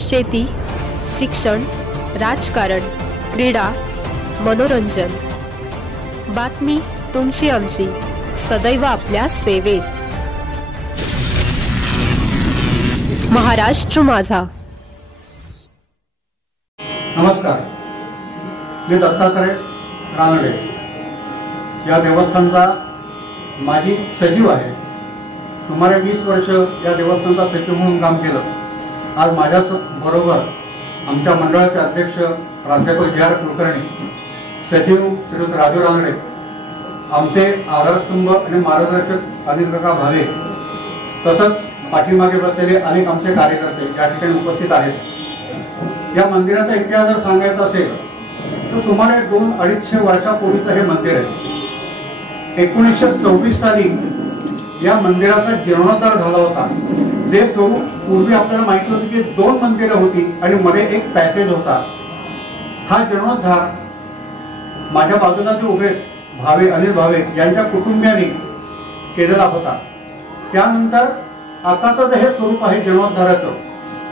शेती, शिक्षण, राजकारण, क्रीडा, मनोरंजन, बातमी तुमची आमची, सदैव आपल्या सेवेत. महाराष्ट्र माझा. नमस्कार, मी दत्तात्रय रानडे या देवस्थानचा माजी सचिव आहे. सुमारे 20 वर्ष या देवस्थानचा सचिव म्हणून काम केलं. आज माझ्या बरोबर आमच्या मंडळाचे अध्यक्ष प्राध्यापक जी.आर. कुलकर्णी, सचिव श्रीयुत राजू रानडे, आमचे आधारस्तंभ आणि मार्गदर्शक अनिल काका भावे, तसंच पाठीमागे बसलेले अनेक आमचे कार्यकर्ते या ठिकाणी उपस्थित आहेत. या मंदिराचा इतिहास जर सांगायचा असेल तर सुमारे 2-250 वर्षापूर्वीचं हे मंदिर आहे. 1926 साली या मंदिराचा जीर्णोद्धार झाला होता. जे स्वरूप पूर्वी आपल्याला माहिती होती की 2 मंदिरं होती आणि मध्ये एक पॅसेज होता. हा जीर्णोद्धार माझ्या बाजूला जे उभे भावे, अनिल भावे यांच्या कुटुंबियांनी केलेला होता. त्यानंतर आताचं हे स्वरूप आहे जीर्णोद्धाराचं,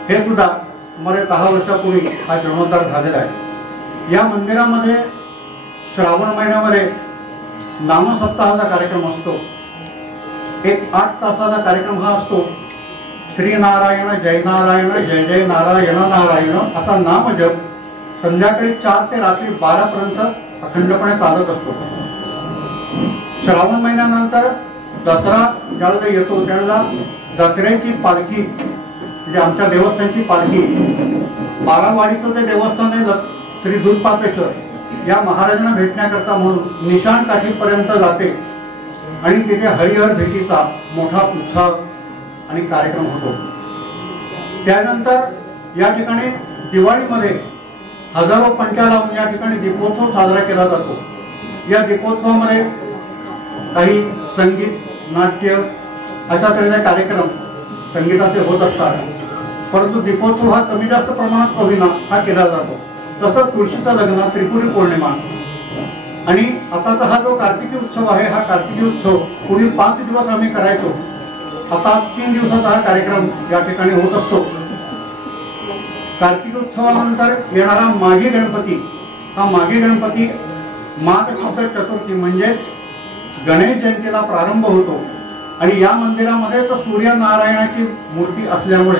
हे सुद्धा सुमारे 10 वर्षापूर्वी हा जीर्णोद्धार झालेला आहे. या मंदिरामध्ये श्रावण महिन्यामध्ये नामसप्ताहाचा कार्यक्रम असतो. एक 8 तासाचा कार्यक्रम हा असतो. श्री नारायण जय नारायण जय जय नारायण नारायण असा नामजप संध्याकाळी 4 ते रात्री 12 पर्यंत अखंडपणे चालत असतो. श्रावण महिन्यानंतर दसरा ज्यावेळेला येतो त्यावेळेला दसऱ्याची पालखी म्हणजे आमच्या देवस्थानची पालखी बारावाडीचं ते देवस्थान आहे श्री दूधपापेश्वर या महाराजांना भेटण्याकरता म्हणून निशाण काठीपर्यंत जाते आणि तिथे हरिहर भेटीचा मोठा उत्साह आणि कार्यक्रम होतो. त्यानंतर या ठिकाणी दिवाळीमध्ये हजारो पंट्या लावून या ठिकाणी दीपोत्सव साजरा केला जातो. या दीपोत्सवामध्ये काही संगीत, नाट्य अशा तऱ्हेचे कार्यक्रम संगीताचे होत असतात. परंतु दीपोत्सव हा कमी जास्त प्रमाणात होईना हा केला जातो. तसंच तुळशीचं लग्न, त्रिपुरी पौर्णिमा आणि आताचा हा जो कार्तिकी उत्सव आहे, हा कार्तिकी उत्सव पुढील 5 दिवस आम्ही करायचो. आता 3 दिवसाचा हा कार्यक्रम या ठिकाणी होत असतो. कार्तिक उत्सवानंतर येणारा माघी गणपती, हा माघी गणपती माघ शुद्ध चतुर्थी म्हणजेच गणेश जयंतीला प्रारंभ होतो. आणि या मंदिरामध्ये तर सूर्यनारायणाची मूर्ती असल्यामुळे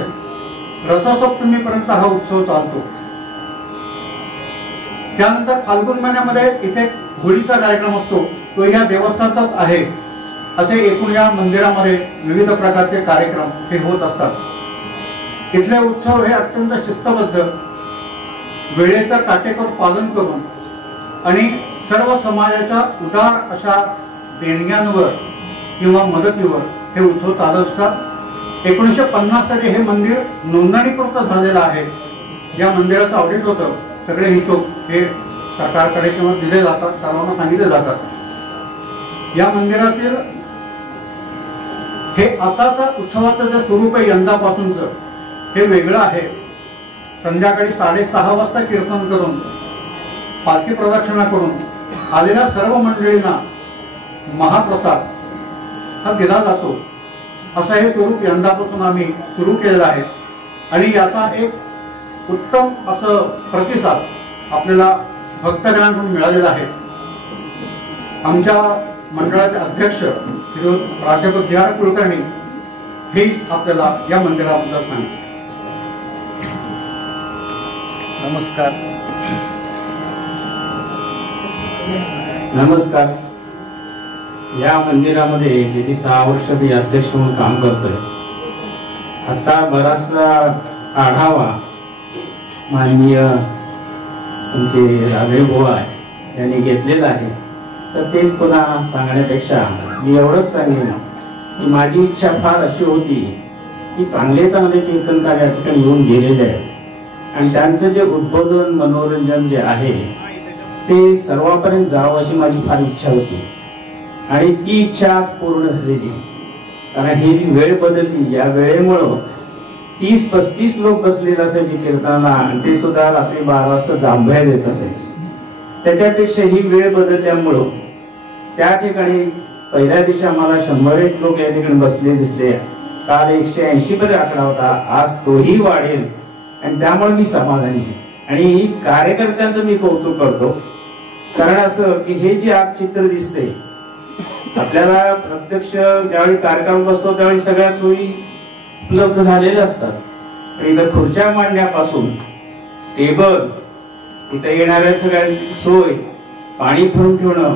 रथसप्तमीपर्यंत हा उत्सव चालतो. त्यानंतर फाल्गुन महिन्यामध्ये इथे होळीचा कार्यक्रम असतो. तो या देवस्थानाचाच आहे. असे एकूण या मंदिरामध्ये विविध प्रकारचे कार्यक्रम हे होत असतात. इथले उत्सव हे अत्यंत शिस्तबद्ध, वेळेचं काटेकोर पालन करून आणि सर्व समाजाच्या उदार अशा देणग्यांवर किंवा मदतीवर हे उत्सव चालत असतात. 1950 साली हे मंदिर नोंदणीकृत झालेलं आहे. या मंदिराचं ऑडिट होतं. सगळे हिशोब हे सरकारकडे किंवा दिले जातात, सर्वांना सांगितले जातात. या मंदिरातील हे आताचा उत्सवाचं जे स्वरूप आहे यंदापासूनच हे वेगळं आहे. संध्याकाळी 6:30 वाजता कीर्तन करून पालखी प्रदक्षिणा करून आलेल्या सर्व मंडळींना महाप्रसाद हा दिला जातो. असं हे स्वरूप यंदापासून आम्ही सुरू केलेलं आहे. आणि याचा एक उत्तम असं प्रतिसाद आपल्याला भक्तजनांकडून मिळालेला आहे. आमच्या मंडळाचे अध्यक्ष श्री प्राध्यापक जी.आर. कुलकर्णी हे आपल्याला या मंदिराबद्दल सांगतात. नमस्कार. या मंदिरामध्ये गेली 6 वर्ष मी अध्यक्ष म्हणून काम करतोय. आता बराचसा आढावा माननीय तुमचे राघव बुवा यांनी घेतलेला आहे. तर तेच पुन्हा सांगण्यापेक्षा मी एवढंच सांगेन की माझी इच्छा फार अशी होती की चांगले कीर्तनकार या ठिकाणी येऊन गेलेले आहेत आणि त्यांचं जे उद्बोधन, मनोरंजन जे आहे ते सर्वांपर्यंत जावं अशी माझी फार इच्छा होती. आणि ती इच्छा आज पूर्ण झालेली. कारण ही वेळ बदलली. या वेळेमुळं 30-35 लोक बसलेले असायचे कीर्तनाला आणि ते सुद्धा रात्री 12 वाजता जांभया देत असायचे. त्याच्यापेक्षा ही वेळ बदलल्यामुळं त्या ठिकाणी पहिल्या दिवशी आम्हाला 100 लोक या ठिकाणी बसले दिसले. काल 180 पर्यंत आकडा होता. आज तोही वाढेल आणि त्यामुळे मी समाधानी आहे. आणि कार्यकर्त्यांचं मी कौतुक करतो, कारण असं की हे जे आज चित्र दिसते आपल्याला प्रत्यक्ष ज्यावेळी कार्यक्रम बसतो त्यावेळी सगळ्या सोयी उपलब्ध झालेल्या असतात. इथं खुर्च्या मांडण्यापासून टेबल, इथं येणाऱ्या सगळ्यांची सोय, पाणी भरून ठेवणं,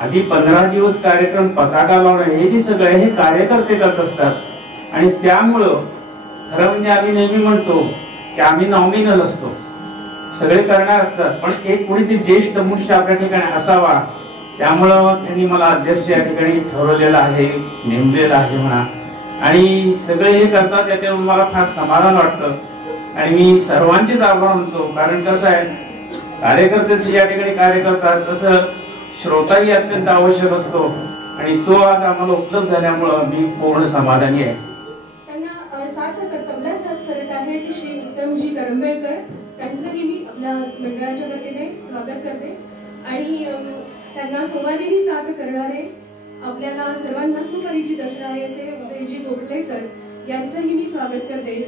आधी 15 दिवस कार्यक्रम पताका लावणं, हे जे सगळं हे कार्यकर्ते करत असतात. आणि त्यामुळं खरं म्हणजे आम्ही नेहमी म्हणतो की आम्ही नॉमिनल असतो, सगळे करणार असतात, पण एक कोणीतरी ज्येष्ठ मनुष्य आपल्या ठिकाणी असावा, त्यामुळं त्यांनी मला अध्यक्ष या ठिकाणी ठरवलेलं आहे, नेमलेलं आहे म्हणा. आणि सगळे हे करतात त्याच्यावर मला फार समाधान वाटतं. आणि मी सर्वांचेच आभार मानतो, कारण कसं आहे कार्यकर्तेच या ठिकाणी कार्य करतात, तसं श्रोताही अत्यंत आवश्यक असतो आणि तो आज आम्हाला उपलब्ध झाल्यामुळं मी पूर्ण समाधानी आहे. त्यांना साथ कर्तव्याला साथ करत आहेत श्री उत्तमजी करंबेळकर, त्यांचंही मी आपल्या मंडळाच्या वतीने स्वागत करते. आणि त्यांना संवादिनी साथ करणारे, आपल्याला सर्वांना सुपरिचित असणारे असे उदयजी गोखले सर यांचंही मी स्वागत करते.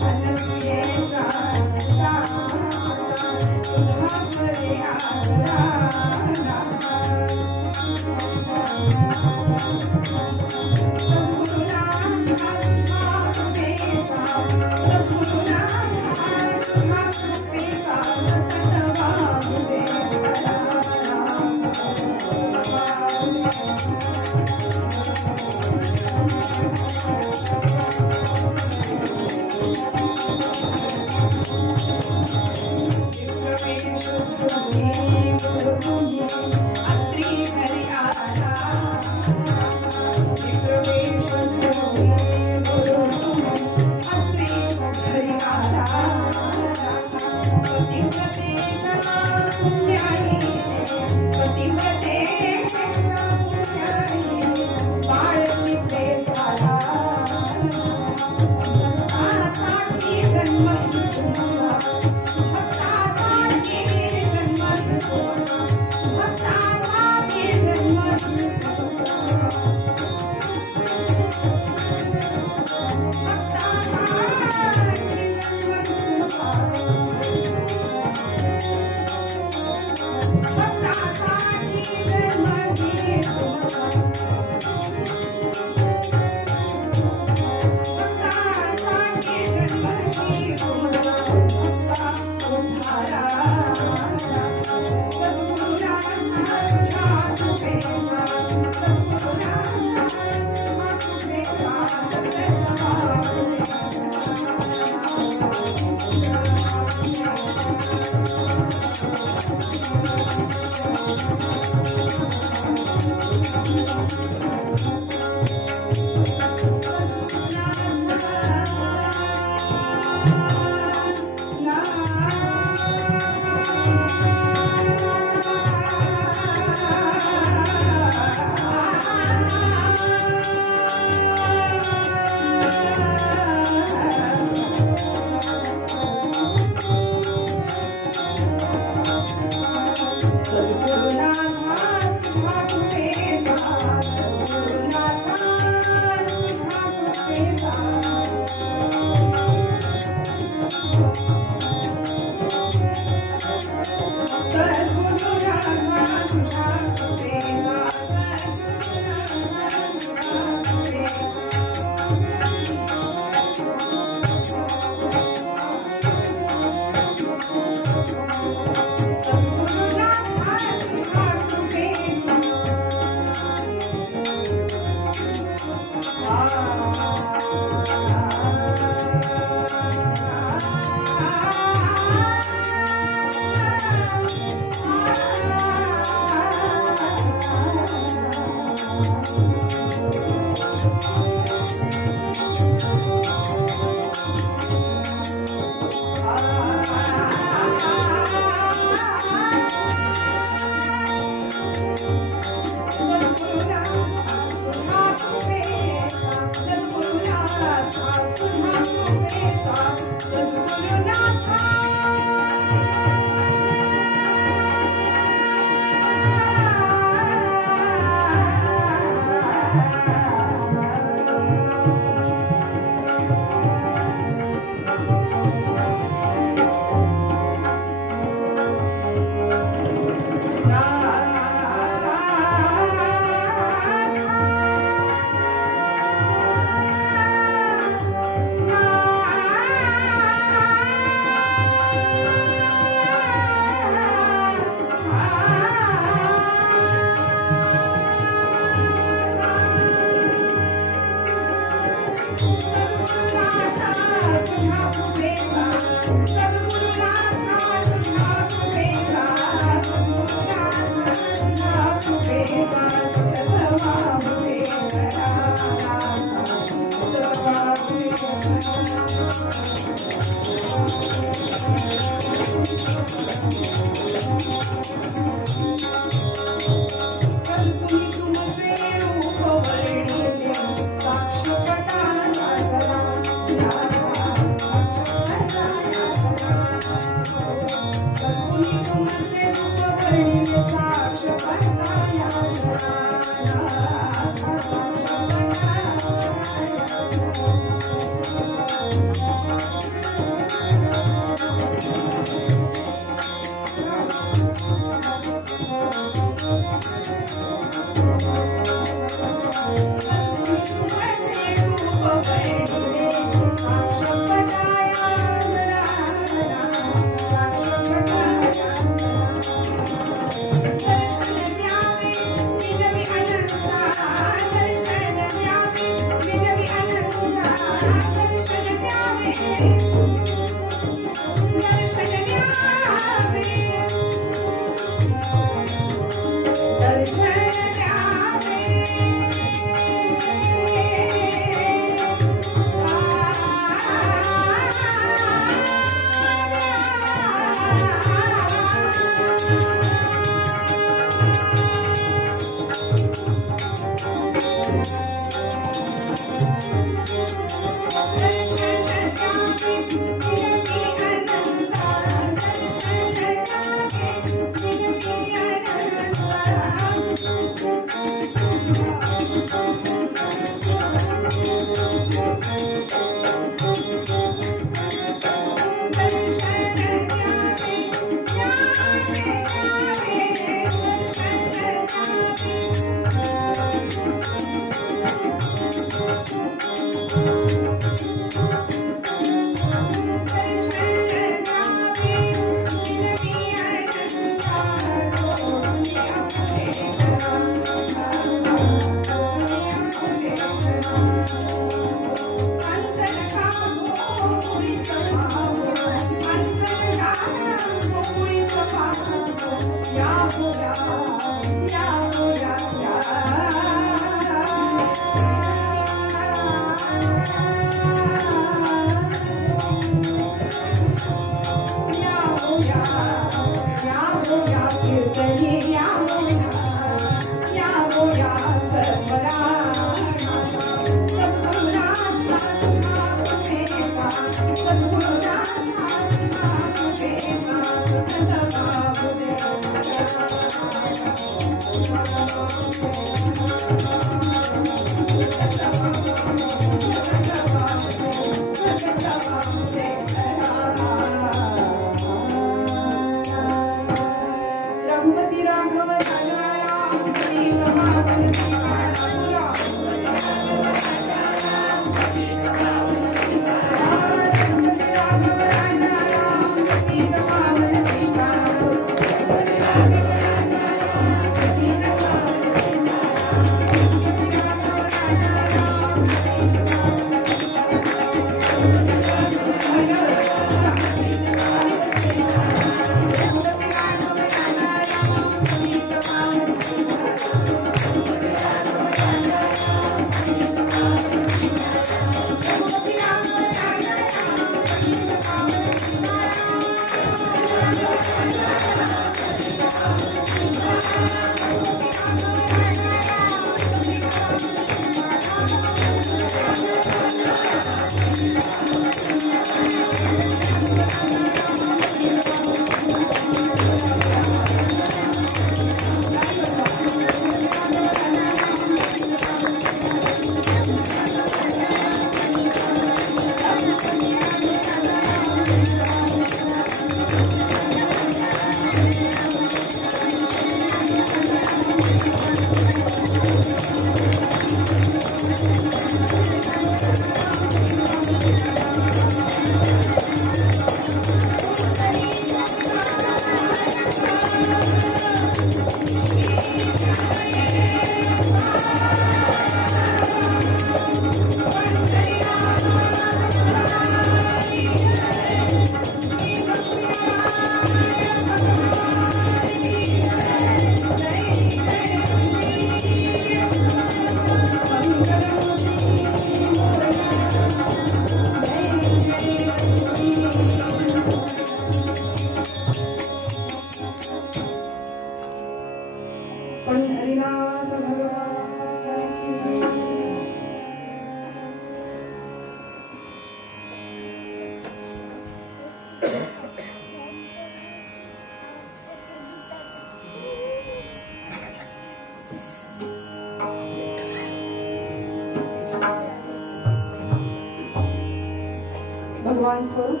भगवान स्वरूप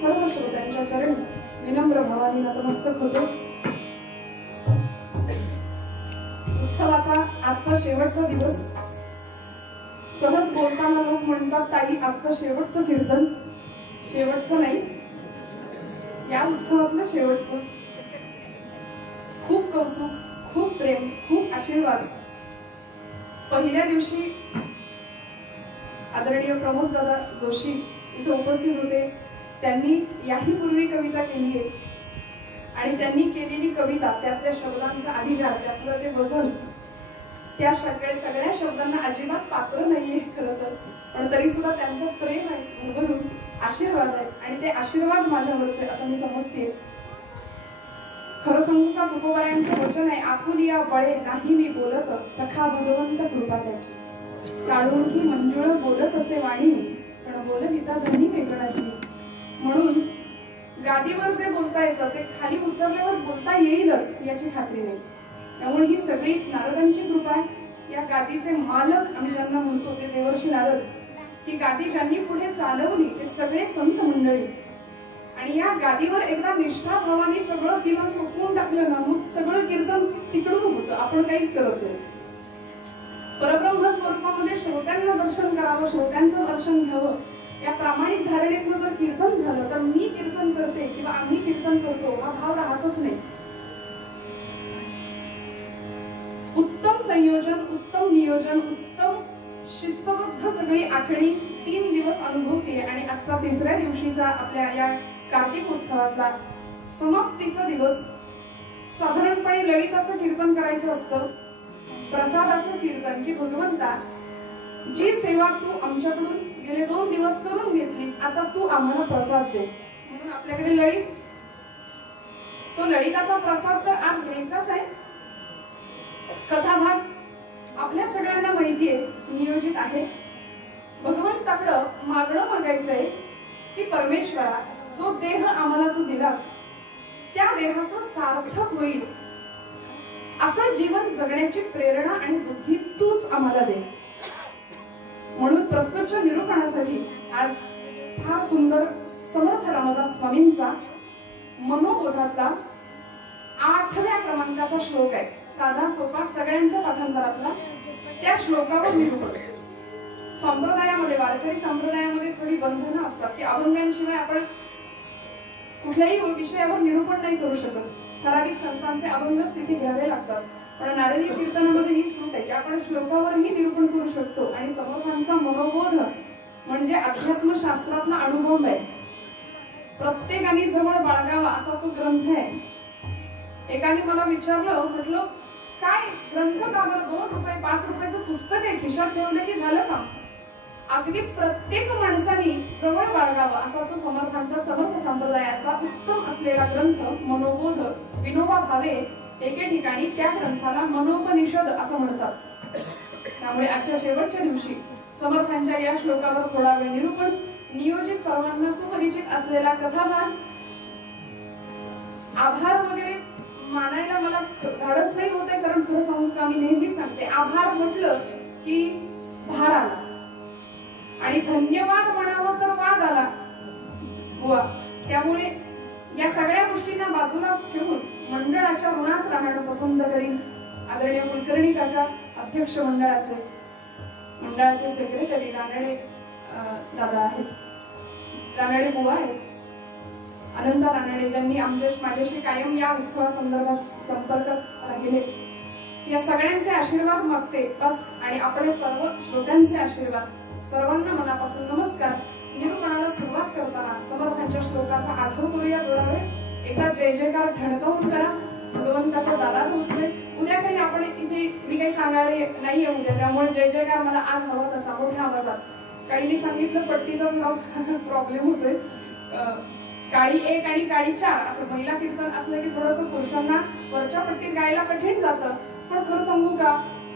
सर्व श्रोत्यांच्या चरणी विनम्र भावाने नतमस्तक होतो. उत्सवाचा आजचा शेवटचा दिवस. सहज बोलताना लोक म्हणतात ताई आजचं शेवटचं कीर्तन. शेवटचं नाही, या उत्सवातलं शेवटचं. खूप कौतुक, खूप प्रेम, खूप आशीर्वाद. पहिल्या दिवशी आदरणीय प्रमोद दादा जोशी इथे उपस्थित होते. त्यांनी याही पूर्वी कविता केली आहे आणि त्यांनी केलेली कविता, त्यातल्या शब्दांचा अधिकार, त्यातलं ते वजन, त्या सगळ्या शब्दांना अजिबात पात्र नाहीये खरं तर, पण तरी सुद्धा त्यांचं प्रेम आहे, भरभरून आशीर्वाद आहे आणि ते आशीर्वाद माझ्यावरचे असं मी समजते. खरं सांगू का, तुकोबारायांचं वचन आहे, आपुलिया बळे नाही मी बोलत, सखा भगवंत कृपा त्याची. साळुंकी मंजुळ बोलत असे वाणी, पण बोलविता धनी वेगळाची. म्हणून गादीवर जे बोलता येतं ते खाली उतरल्यावर बोलता येईलच याची खात्री नाही. त्यामुळे ही सगळी नारदांची कृपा आहे. या गादीचे मालक आम्ही ज्यांना म्हणतो ते देवर्षी नारद. ही गादी ज्यांनी पुढे चालवली ते सगळे संत मंडळी. आणि या गादीवर एकदा निष्ठा भावाने सगळं दिवस सोपवून टाकलं ना, मग सगळं कीर्तन तिकडून होतं, आपण काहीच करत नाही. परब्रह्म स्वरूपामध्ये श्रोत्यांना दर्शन करावं, श्रोत्यांचं दर्शन घ्यावं, या प्रामाणिक धारणेतनं जर कीर्तन झालं तर मी कीर्तन करते किंवा आम्ही कीर्तन करतो हा भाव राहतच नाही. उत्तम संयोजन, उत्तम नियोजन, उत्तम शिस्तबद्ध सगळी आखणी 3 दिवस अनुभवते आणि आजचा 3ऱ्या दिवशीचा आपल्या या कार्तिक उत्सवातला समाप्तीचा दिवस. साधारणपणे ललिताचं कीर्तन करायचं असतं, प्रसादाचं कीर्तन, की भगवंता जी सेवा तू आमच्याकडून गेले 2 दिवस करून घेतलीस, आता तू आम्हाला प्रसाद दे. म्हणून आपल्याकडे ललित, तो ललिताचा प्रसाद तर आज घ्यायचाच आहे. कथाभाग आपल्या सगळ्यांना माहिती आहे, नियोजित आहे. भगवंताकडं मागणं मागायचंय की परमेश्वरा, जो देह आम्हाला तू दिलास त्या देहाचं सार्थक होईल असं जीवन जगण्याची प्रेरणा आणि बुद्धी तूच आम्हाला दे. म्हणून प्रस्तुतच्या निरूपणासाठी आज फार सुंदर समर्थ रामदास स्वामींचा मनोबोधातला 8व्या क्रमांकाचा श्लोक आहे. साधा सोपा सगळ्यांच्या पाठांतरातला. त्या श्लोकावर निरूपण. संप्रदायामध्ये, वारकरी संप्रदायामध्ये थोडी बंधनं असतात की अभंगांशिवाय आपण कुठल्याही विषयावर निरूपण नाही करू शकत. ठराविक संतांचे अभंगच तिथे घ्यावे लागतात. पण नारदी कीर्तनामध्ये ही सूट आहे की आपण श्लोकावरही निरूपण करू शकतो. आणि समर्थांचा मनोबोध म्हणजे अध्यात्मशास्त्रातला अनुभव आहे. प्रत्येकाने जवळ बाळगावा असा तो ग्रंथ आहे. एकाने मला विचारलं, म्हटलं काय ग्रंथ का बरं, 2 रुपये 5 रुपयाचं पुस्तक आहे, खिशात ठेवलं की झालं का? अगदी प्रत्येक माणसाने जवळ बाळगावा असा तो समर्थ संप्रदायाचा उत्तम असलेला ग्रंथ मनोबोध. विनोबा भावे एके ठिकाणी त्या ग्रंथाला मनोपनिषद असं म्हणतात. त्यामुळे आजच्या शेवटच्या दिवशी समर्थांच्या या श्लोकावर थोडा वेळ निरूपण. नियोजित सर्वांना सुपरिचित असलेला कथाभाग. आभार वगैरे मानायला मला धाडस नाही होते, कारण खरं सांगू का मी नेहमीच सांगते, आभार म्हटलं की भार आला आणि धन्यवाद म्हणावं तर वाद आला बुवा. त्यामुळे या सगळ्या गोष्टींना बाजूलाच ठेवून मंडळाच्या ऋणात राहणं पसंत करीन. आदरणीय कुलकर्णी काका अध्यक्ष मंडळाचे सेक्रेटरी रानडे दादा आहेत, रानडे बुवा आहेत, अनंत रानडे, ज्यांनी माझ्याशी कायम या उत्सवासंदर्भात संपर्कात राहिले. या सगळ्यांचे आशीर्वाद मागते बस. आणि आपले सर्व श्रोत्यांचे आशीर्वाद. सर्वांना मनापासून नमस्कार. निरूपणाला सुरुवात करताना समर्थांच्या श्लोकाचा आठवण करूया थोडा वेळ. एकदा जय जयकार ठणकावून करा. भगवंताच्या दारात उचले. उद्या काही आपण इथे मी काही सांगणारे नाहीये उद्या, त्यामुळे जय जयकार मला आज हवा तसा मोठ्या आवाजात. काहींनी सांगितलं पट्टीचा प्रॉब्लेम होतोय. काळी 1 आणि काळी 4 असं महिला कीर्तन असलं की थोडंसं पुरुषांना वरच्या पट्टीत गायला कठीण जातं. पण खरं सांगू का,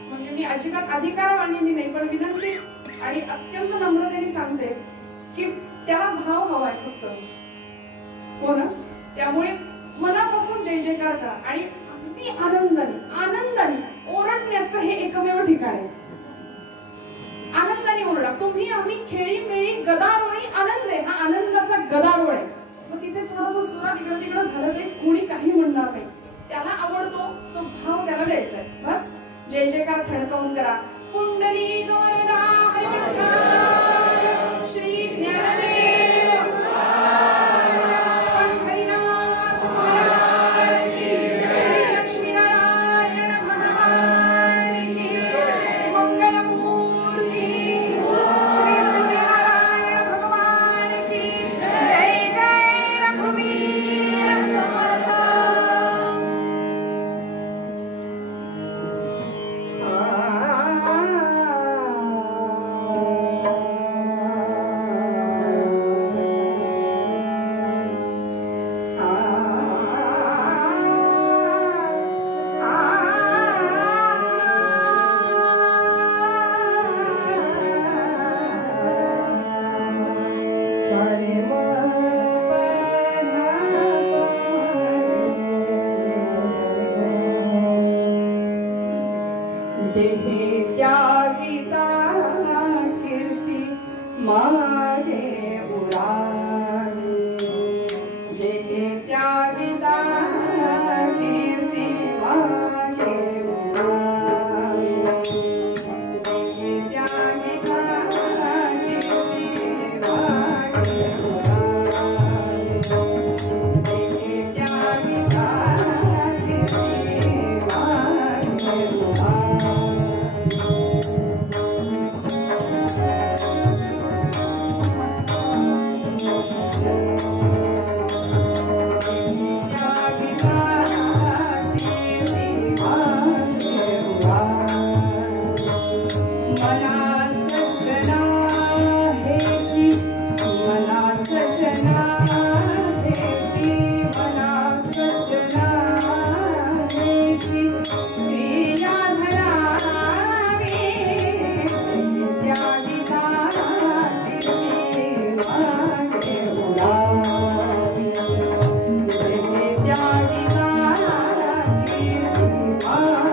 म्हणजे मी अजिबात अधिकार मांडलेली नाही, पण विनंती आणि अत्यंत नम्रतेने सांगते की त्याला भाव हवाय फक्त. हो ना? त्यामुळे मनापासून जय जयकार करा आणि अगदी आनंदाने ओरडण्याचं हे एकमेव ठिकाण आहे. आनंदाने ओरडा. तुम्ही आम्ही खेळी मिळी गदारोळी आनंद आहे. हा आनंदाचा गदारोळ आहे. मग तिथे थोडंसं सुरात इकडं तिकडं झालं तरी कुणी काही म्हणणार नाही. त्याला आवडतो तो भाव त्याला द्यायचा आहे बस. जय जयकार ठणकावून करा. कुंडली गवरदा श्री ज्ञानदेव पंढरीनाथ महाराज की जय. लक्ष्मीनारायण भगवान की मंगलमूर्ती श्री सत्यनारायण भगवान की जय. जय रघुवीर समर्थ. देहे त्यागिता कीर्ती मागे उरावे. देहे त्यागिता कीर्ती मागे उरावे. देहे त्यागिता कीर्ती मागे उरावे. देहे त्यागिता कीर्ती मागे उरावे. Ah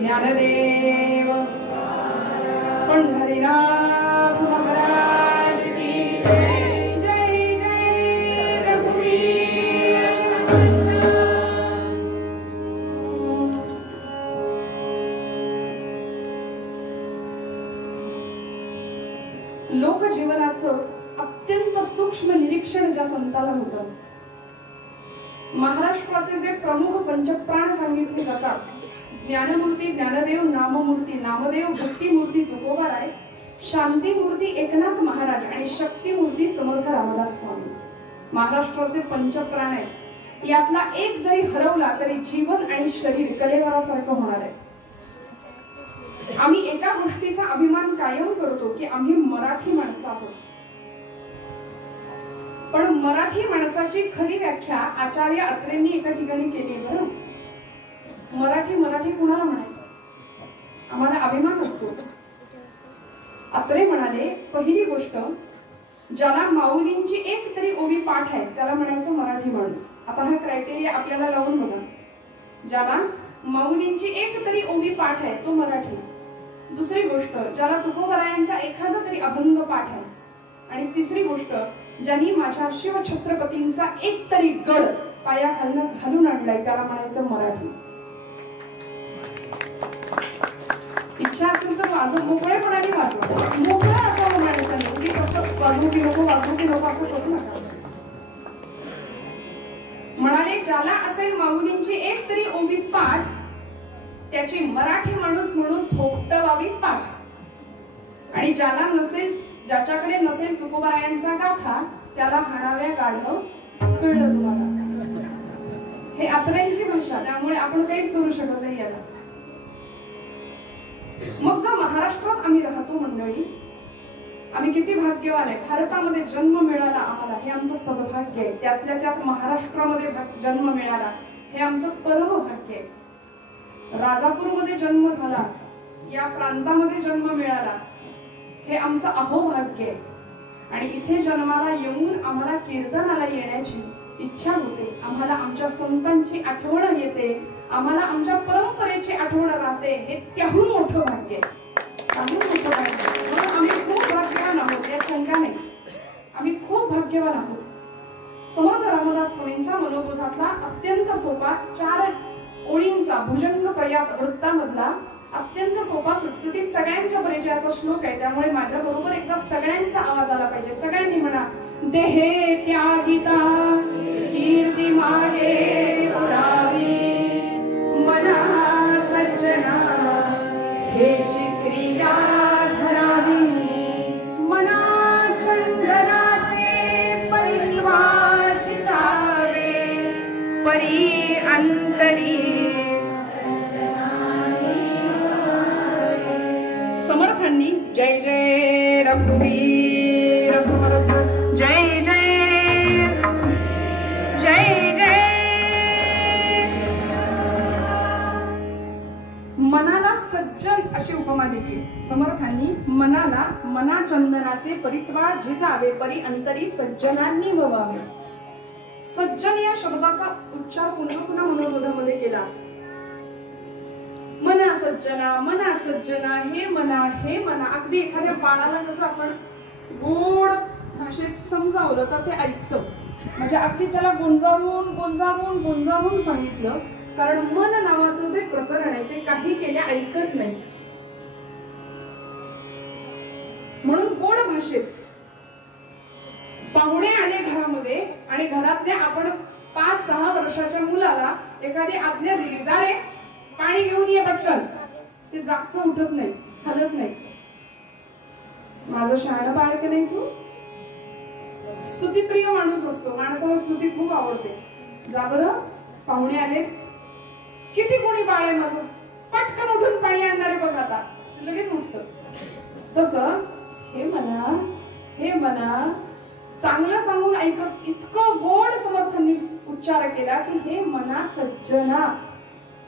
ज्ञानदेव पंढरीनाथ महाराज की जय जय जय रघुवीर समर्थ। लोकजीवनाचं अत्यंत सूक्ष्म निरीक्षण ज्या संताला होतं, महाराष्ट्राचे जे प्रमुख पंचप्राण सांगितले जातात, ज्ञानमूर्ती ज्ञानदेव, नाममूर्ती नामदेव, भक्तिमूर्ती तुकोबाराय, शांतीमूर्ती एकनाथ महाराज आणि शक्तिमूर्ती समर्थ रामदास स्वामी, महाराष्ट्राचे पंचप्राण आहेत. यातला एक जरी हरवला तरी जीवन आणि शरीर कलेवरासारखं होणार आहे. आम्ही एका गोष्टीचा अभिमान कायम करतो की आम्ही मराठी माणसं आहोत, पण मराठी माणसाची खरी व्याख्या आचार्य अत्रेंनी एका ठिकाणी केली आहे. बरं, मराठी कुणाला म्हणायचं? आम्हाला अभिमान असतो. अत्रे म्हणाले, पहिली गोष्ट, ज्याला माऊलींची एक तरी ओवी पाठ आहे त्याला म्हणायचं मराठी माणूस. आता हा क्रायटेरिया आपल्याला लावून बघा. ज्याला माऊलींची एक तरी ओवी पाठ आहे तो मराठी. दुसरी गोष्ट, ज्याला तुकोबारायांचा एखादा तरी अभंग पाठ आहे. आणि तिसरी गोष्ट, ज्यांनी माझ्या शिवछत्रपतींचा एक तरी गड पायाखालनं घालून आणलाय त्याला म्हणायचं मराठी. इच्छा असेल तर माझं मोकळेपणाने वाचवा. मोकळं असावं माणसाने, की कसं वाजवू की नको असं करू नका. म्हणाले ज्याला असेल माऊलींची एक तरी ओवी पाठ, त्याची मराठी माणूस म्हणून थोपटवावी पाठ. आणि ज्याला नसेल, ज्याच्याकडे नसेल तुकोबारायांचा गाथा, त्याला हाणाव्या गाढव. कळलं तुम्हाला? हे आत्र्यांची भाषा, त्यामुळे आपण काहीच करू शकत नाही याला. मग जर महाराष्ट्रात आम्ही राहतो मंडळी, आम्ही किती भाग्यवान आहे. भारतामध्ये जन्म मिळाला आम्हाला हे आमचं सौभाग्य आहे. त्यातल्या त्यात महाराष्ट्रामध्ये जन्म मिळाला हे आमचं परम भाग्य आहे. राजापूरमध्ये जन्म झाला, या प्रांतामध्ये जन्म मिळाला हे आमचं अहोभाग्य आहे. आणि इथे जन्माला येऊन आम्हाला कीर्तनाला येण्याची इच्छा होते, आम्हाला आमच्या संतांची आठवण येते, आम्हाला आमच्या परंपरेची आठवण राहते. हे त्याहून मोठं भाग्य आहे, त्याहून मोठं भाग्य. म्हणून आम्ही खूप भाग्यवान आहोत, यात शंका नाही. आम्ही खूप भाग्यवान आहोत. समर्थ रामदास स्वामींचा मनोबोधातला अत्यंत सोपा 4 ओळींचा भुजंग प्रयात वृत्तामधला अत्यंत सोपा सुटसुटीत सगळ्यांच्या परिचयाचा श्लोक आहे. त्यामुळे माझ्या बरोबर एकदा सगळ्यांचा आवाज आला पाहिजे. सगळ्यांनी म्हणा, देहे त्यागिता कीर्ती मागे उडावी, मना सज्जना हेची क्रिया धरावी, मना चंदनाचे परिवाची जावे, परी अंतरी. समर्थांनी जय जय रघुवीर समर्थ, जय जय जय जय. मनाला सज्जन अशी उपमा दिली समर्थांनी. मनाला मना चंदनाचे परित्वा झिजावे, परी अंतरी सज्जनांनी व्हावे. सज्जन या शब्दाचा उच्चार पुन्हा पुन्हा मनोबोधामध्ये केला. मना सज्जना, मना सज्जना, हे मना, हे मना. अगदी एखाद्या बाळाला कसं आपण गोड भाषेत समजावलं तर ते ऐकतं. म्हणजे अगदी त्याला गोंजारून गोंजारून गोंजारून सांगितलं. कारण मन नावाचं जे प्रकरण आहे ते काही केल्या ऐकत नाही. म्हणून गोड भाषेत पाहुणे आले घरामध्ये आणि घरातल्या आपण 5-6 वर्षाच्या मुलाला एखादी आज्ञा दिली, जा रे पाणी घेऊन ये पटकन, ते जागचं उठत नाही, हलत नाही. माझं शहाणं बाळक नाही तू. स्तुतीप्रिय माणूस असतो, माणसाला स्तुती खूप आवडते. जा बरं पाहुणे आले, किती गुणी बाळ आहे माझं, पटकन उठून पाणी आणणारे बघ आता, लगेच उठत. तसं हे मना, हे मना, चांगलं सांगून ऐकत इतकं गोड समर्थांनी उच्चार केला की हे मना सज्जना.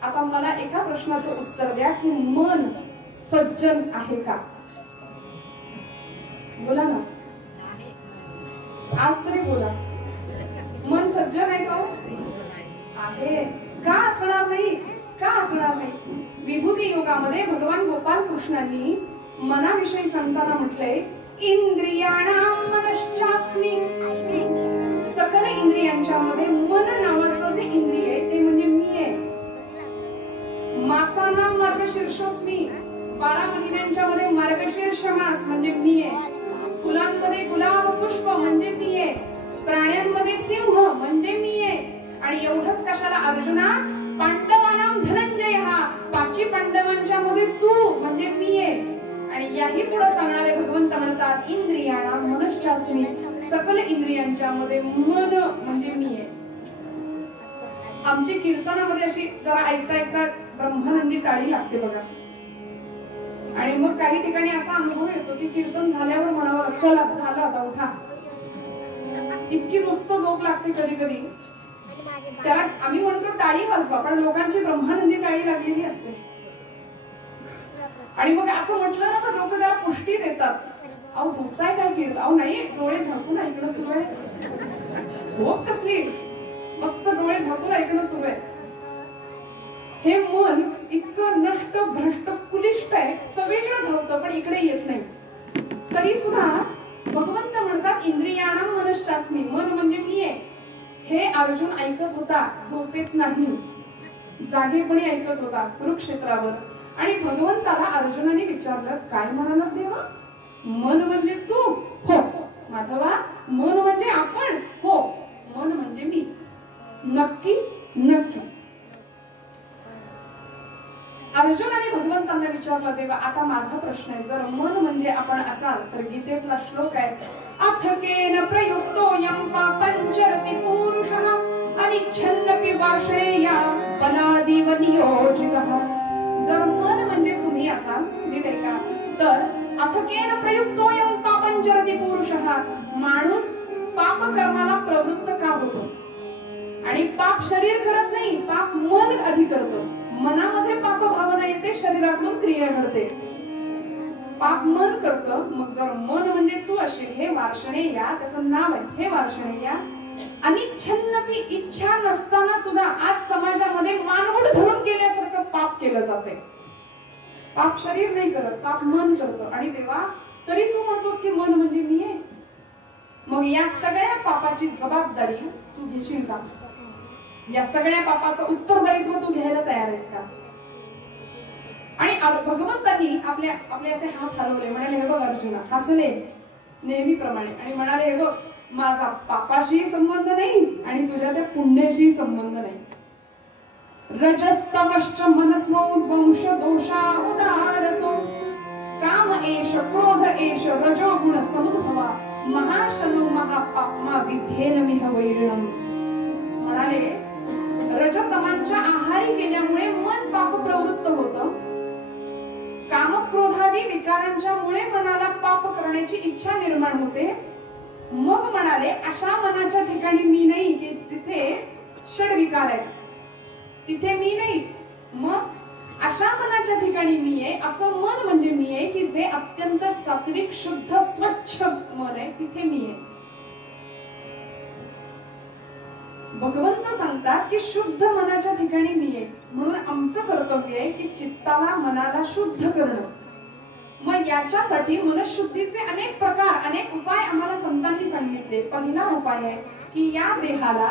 आता मला एका प्रश्नाचं उत्तर द्या की मन सज्जन आहे का? बोला ना, आज तरी बोला. मन सज्जन आहे का? आहे. का असणार नाही? का असणार नाही? विभूती योगामध्ये भगवान गोपाल कृष्णांनी मनाविषयी सांगताना म्हटलंय, इंद्रियाणाम मनश्चास्मी. सकल इंद्रियांच्या मध्ये मन नावाचं जे इंद्रिय आहे ते म्हणजे मी आहे. मासानाम मार्गशीर्षोस्मी. 12 महिन्यांच्या मध्ये मार्गशीर्ष मास म्हणजे मी आहे. फुलांमध्ये गुलाब पुष्प म्हणजे मी आहे. प्राण्यांमध्ये सिंह म्हणजे मी आहे. आणि एवढंच कशाला अर्जुना, पांडवानाम धनंजय, हा 5 पांडवांच्या मध्ये तू म्हणजे मी आहे. आणि याही पुढे सांगणारे भगवंत म्हणतात, इंद्रियाणाम मनश्चास्मी. सकल इंद्रियांच्या मध्ये मन म्हणजे मी आहे. आमची कीर्तनामध्ये अशी जरा ऐकता ऐकता ब्रह्मानंदी टाळी लागते बघा. आणि मग काही ठिकाणी असा अनुभव येतो की कीर्तन झाल्यावर म्हणावं, चला झालं आता उठा. इतकी मस्त झोप लागते कधी कधी. त्याला आम्ही म्हणतो टाळी वाजवा, पण लोकांची ब्रह्मानंदी टाळी लागलेली असते. आणि मग असं म्हटलं ना तर लोक त्याला पुष्टी देतात, अहो झोपताय काय कीर्तन? अहो नाही, डोळे झाकून ऐकणं सुरू आहे. झोप कसली, मस्त डोळे झाकून ऐकणं सुरू आहे. हे मन इतकं नष्ट भ्रष्ट कुलिष्ट आहे, सगळीकडे धावतं पण इकडे येत नाही. तरी सुद्धा भगवंत म्हणतात, इंद्रियाणाम मनश्चास्मी. मन म्हणजे मी आहे. हे अर्जुन ऐकत होता, झोपेत नाही, जागेपणी ऐकत होता कुरुक्षेत्रावर. आणि भगवंताला अर्जुनाने विचारलं, काय म्हणाला देवा? मन म्हणजे तू? हो. माधवा, मन म्हणजे आपण? हो. मन म्हणजे मी. नक्की? नक्की. अर्जुनाने भगवंतांना विचारलं, देवा आता माझा प्रश्न आहे, जर मन म्हणजे आपण असाल तर गीतेतला श्लोक आहे, अथकेन प्रयुक्तोऽयं पापञ्चरति पुरुषः अनिच्छन्नपि वार्ष्णेया बलादिव नियोजितः. जर मन म्हणजे तुम्ही असाल, नीट ऐका, तर अथकेन प्रयुक्तोऽयं पापञ्चरति पुरुषः, माणूस पाप कर्माला प्रवृत्त का होतो? आणि पाप शरीर करत नाही, पाप मन आधी करतो. मनामध्ये पाप भावना येते, शरीरातून क्रिया घडते, पाप मन करतं. मग जर मन म्हणजे तू असेल, हे वार्ष्णेया, त्याचं नाव आहे, हे वार्ष्णेया, अनिच्छन्नपि, इच्छा नसताना सुद्धा आज समाजामध्ये मानवड धरून केल्यासारखं पाप केलं जाते. पाप शरीर नाही करत, पाप मन करतं. आणि तेव्हा तरी तू म्हणतोस की मन म्हणजे मी आहे. मग या सगळ्या पापाची जबाबदारी तू घेशील का? या सगळ्या पापाचं उत्तरदायित्व तू घ्यायला तयार आहेस का? आणि भगवंतांनी आपले असे हात हलवले, म्हणाले, हे बघ अर्जुना, हसले नेहमीप्रमाणे आणि म्हणाले, हे बघ, माझा पापाशी संबंध नाही आणि तुझ्या त्या पुण्याशी संबंध नाही. रजस्तवश्च मनस्मो वंश दोषा उदारतो काम एष क्रोध एष रजोगुण समुद्भवा महाशनो महापाप्मा विध्येन मिह वैरिणम्. म्हणाले, रजतमांच्या आहारी गेल्यामुळे मन पाप प्रवृत्त होतं. कामक्रोधादी विकारांच्या मुळे मनाला पाप करण्याची इच्छा निर्माण होते. मग म्हणाले, अशा मनाच्या ठिकाणी मी नाही की तिथे षड्विकार आहेत, तिथे मी नाही. मग अशा मनाच्या ठिकाणी मी आहे, असं मन म्हणजे मी आहे की जे अत्यंत सात्विक शुद्ध स्वच्छ मन आहे, तिथे मी आहे. भगवंत सांगतात की शुद्ध मनाच्या ठिकाणी मी आहे. म्हणून आमचं कर्तव्य आहे की चित्ताला, मनाला शुद्ध करणं. मग याच्यासाठी मनशुद्धीचे अनेक प्रकार, अनेक उपाय आम्हाला संतांनी सांगितले. पहिला उपाय आहे की या देहाला,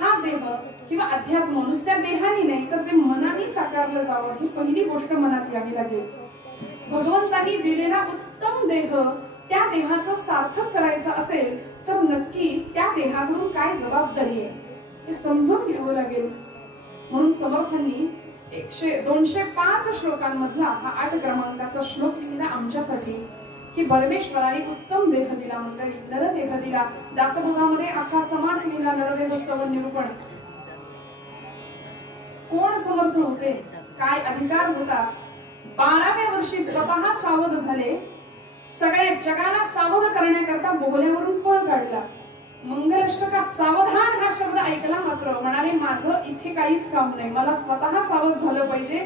हा देह किंवा अध्यात्म नुसत्या देहाने नाही तर ते मनाने साकारलं जावं, ही पहिली गोष्ट मनात यावी लागेल. भगवंतांनी दिलेला उत्तम देह, त्या देहाचं सार्थक करायचं असेल तर नक्की त्या देहाकडून काय जबाबदारी आहे हे समजून घ्यावं लागेल. म्हणून समर्थांनी 205 श्लोकांमधला हा 8 क्रमांकाचा श्लोक लिहिला आमच्यासाठी की परमेश्वराने उत्तम देह दिला, मंडळी, नरदेह दिला. दासबोधामध्ये अख्खा समास लिहिला, नरदेह स्तवन निरूपण. कोण समर्थ होते, काय अधिकार होता? 12व्या वर्षी स्वतः सावध झाले, सगळ्या जगाला सावध करण्याकरता बोहल्यावरून पळ काढला. मंगलाष्टकात सावधान हा शब्द ऐकला मात्र म्हणाले, माझं इथे काहीच काम नाही, मला स्वतः सावध झालं पाहिजे,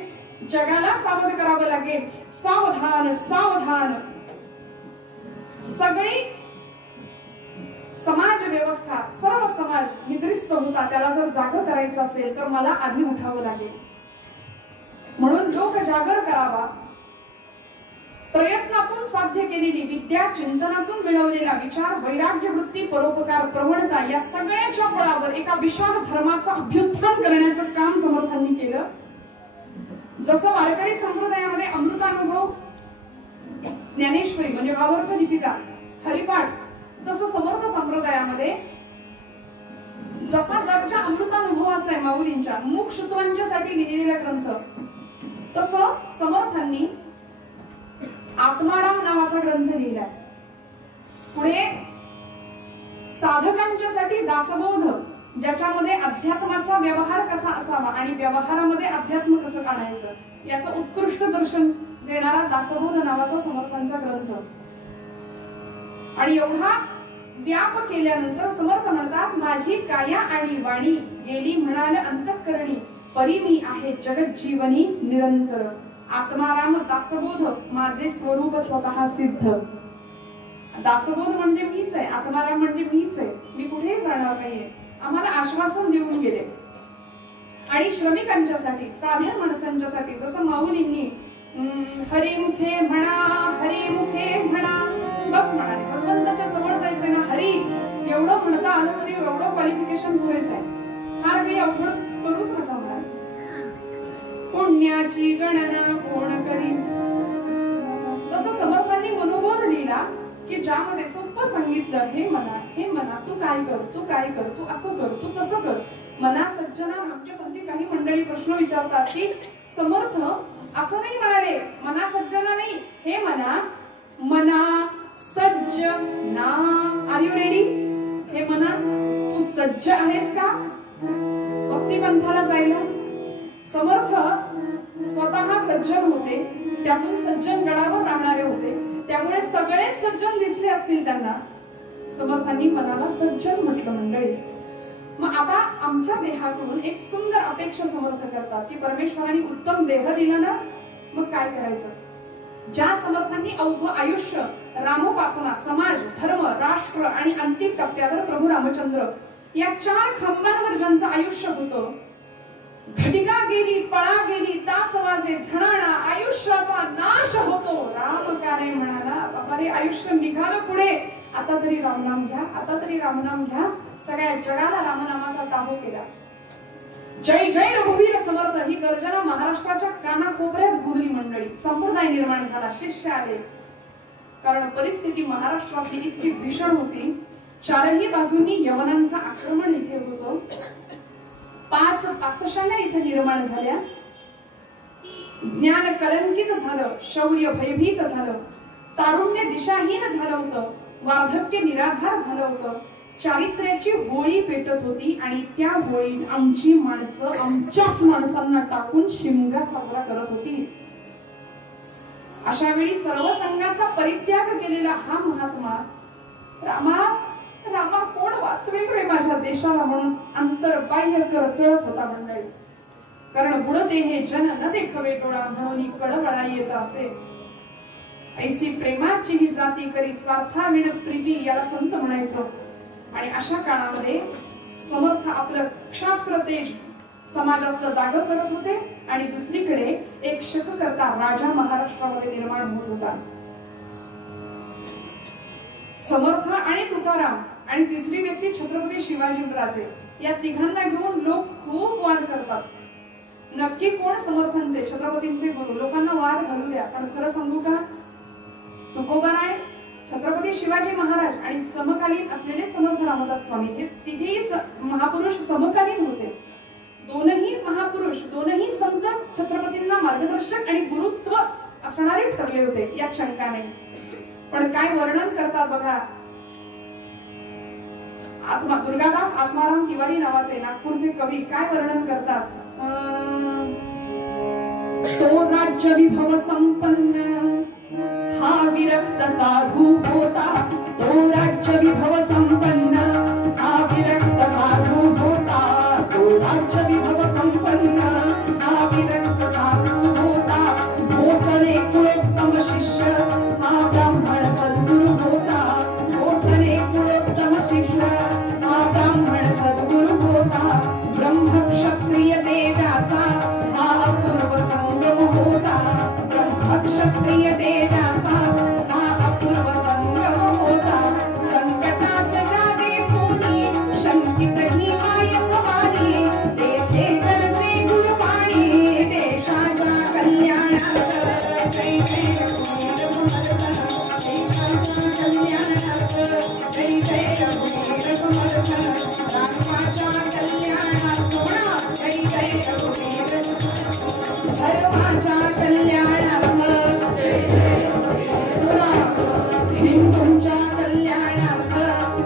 जगाला सावध करावं लागेल. सावधान सावधान. सगळी समाज व्यवस्था, सर्व समाज निद्रिस्त होता, त्याला जर जागर करायचं असेल तर मला आधी उठावं लागेल. म्हणून लोक जागर करावा. प्रयत्नातून साध्य केलेली विद्या, चिंतनातून मिळवलेला विचार, वैराग्य वृत्ती, परोपकार, प्रवणता या सगळ्याच्या बळावर एका विशाल धर्माचं अभ्युत्थान करण्याचं काम समर्थांनी केलं. जसं वारकरी संप्रदायामध्ये अमृतानुभव, ज्ञानेश्वरी म्हणजे भावार्थ दीपिका, हरिपाठ, तसं समर्थ संप्रदायामध्ये जसा दर्जा अमृतानुभवाचा आहे माऊलींच्या मुखसूत्रांच्यासाठी लिहिलेला ग्रंथ, तसं समर्थांनी आत्माराम नावाचा ग्रंथ लिहिलाय. पुढे साधकांच्यासाठी दासबोध, ज्याच्यामध्ये अध्यात्माचा व्यवहार कसा असावा आणि व्यवहारामध्ये अध्यात्म कसं काढायचं याचं उत्कृष्ट दर्शन देणारा दासबोध नावाचा समर्थांचा ग्रंथ. आणि एवढा व्याप केल्यानंतर समर्थ म्हणतात, माझी काया आणि वाणी गेली म्हणाल अंतःकरणी, परी मी आहे जगत जीवनी निरंतर. आत्माराम दासबोध माझे स्वरूप स्वतः सिद्ध. दासबोध म्हणजे मीच आहे, आत्माराम म्हणजे मीच आहे, मी कुठेही जाणार नाहीये. आम्हाला आश्वासन देऊन गेले. आणि श्रमिकांच्यासाठी, साध्या माणसांच्यासाठी जसं माऊलींनी हरिमुखे म्हणा, हरिमुखे म्हणा, बस म्हणाले. भगवंताच्या जवळ जायचं ना, हरी एवढं म्हणता आलं तरी एवढं क्वालिफिकेशन पुरेस आहे, फार काही अवघड करूच नका म्हणा. पुण्याची गणना कोण करील. तसं समर्थांनी मनोबोध लिहिला की ज्यामध्ये सोपं सांगितलं, हे मना तू काय कर, तू काय कर, तू असं कर, तू तसं कर. मना सज्जना. आमच्यासाठी काही मंडळी प्रश्न विचारतात की समर्थ असं नाही म्हणाले, मना सज्जना नाही, हे मना सज्ज ना. Are you ready. हे मना तू सज्ज आहेस का भक्तिपंथाला जायला. समर्थ स्वतः सज्जन होते, त्यातून सज्जन गडावर राहणारे होते, त्यामुळे सगळेच सज्जन दिसले असतील त्यांना. समर्थांनी मनाला सज्जन म्हटलं मंडळी. मग आता आमच्या देहातून एक सुंदर अपेक्षा समर्थ करतात की परमेश्वराने उत्तम देह दिला ना, मग काय करायचं. ज्या समर्थांनी अवघ आयुष्य रामोपासना, समाज, धर्म, राष्ट्र आणि अंतिम टप्प्यावर प्रभू रामचंद्र या 4 खांबांवर ज्यांचं आयुष्य होतं. घटिका गेली, पळा गेली, तास वाजे झणाणा, आयुष्याचा नाश होतो. राम काय म्हणाला, बाबा रे आयुष्य निघालं पुढे, आता तरी रामनाम घ्या, आता तरी रामनाम घ्या. सगळ्या जगाला रामनामाचा टाहो केला. जय जय रघुवीर समर्थ ही गर्जना महाराष्ट्राच्या कानाकोपऱ्यात घुरली मंडळी. संप्रदाय निर्माण झाला, शिष्य आले. कारण परिस्थिती महाराष्ट्रातली इतकी भीषण होती. 4ही बाजूंनी यवनांचं आक्रमण इथे होतं. 5 पाकशाल्या इथे निर्माण झाल्या. ज्ञान कलंकित झालं, शौर्य भयभीत झालं, तारुण्य दिशाहीन झालं होतं, वार्धक्य निराधार झालं होतं. चारित्र्याची होळी पेटत होती आणि त्या होळीत आमची माणसं आमच्याच माणसांना टाकून शिमगा साजरा करत होती. अशा वेळी सर्व संघाचा परित्याग केलेला हा महात्मा रामा कोण वाचवेल रे माझ्या देशाला म्हणून अंतर्बाह्य चळत होता मंडळी. कारण बुडते हे जन न देखवे डोळा म्हणून कळवळा येत असे. ऐसी प्रेमाची ही जाती करी स्वार्थाविण प्रीती, याला संत म्हणायचं. आणि अशा काळामध्ये समर्थ आपलं क्षात्र तेज समाजातलं जाग करत होते आणि दुसरीकडे एक शककर्ता राजा महाराष्ट्रामध्ये निर्माण होत होता. समर्थ आणि तुकाराम आणि तिसरी व्यक्ती छत्रपती शिवाजीराजे, या तिघांना घेऊन लोक खूप वाद करतात. नक्की कोण समर्थांचे, छत्रपतींचे गुरु. लोकांना वाद घालू द्या, पण खरं सांगू का, तुकोबा नाही, छत्रपती शिवाजी महाराज आणि समकालीन असलेले समर्थ रामदास स्वामी, हे तिघेही महापुरुष समकालीन होते. दोनही महापुरुष, दोनही संत छत्रपतींना मार्गदर्शक आणि गुरुत्व असणारे ठरले होते, यात शंका नाही. पण काय वर्णन करतात बघा. दुर्गादास आत्माराम तिवारी नावाचे नागपूरचे कवी काय वर्णन करतात. तो राज्य विभव संपन्न हा विरक्त साधू होता. तो राज्य विभव संपन्न हा विरक्त साधू होता. तो राज्य विभव संपन्न हा विरक्त साधू होता. भोसले कुलोत्तम शिष्य हा ब्राह्मण सद्गुरु होता. भोसले कुलोत्तम शिष्य हा ब्राह्मण सद्गुरु होता. ब्रह्म क्षत्रिय देवाचा हा अपूर्व संगम होता. ब्रह्म क्षत्रिय देवाचा हा अपूर्व संगम होता. संकटास जागे कोणी शंकित ही माय भवानी. तेथे करते गुरुवाणी देशाच्या कल्याणार्थ. जय जय रघुवीर समर्थ. देशाच्या कल्याणार्थ. जय जय रघुवीर समर्थ. रामाच्या कल्याणार्थ. जय जय रघुवीर धर्माच्या कल्याणार्थ. हिंदूंच्या कल्याणार्थ.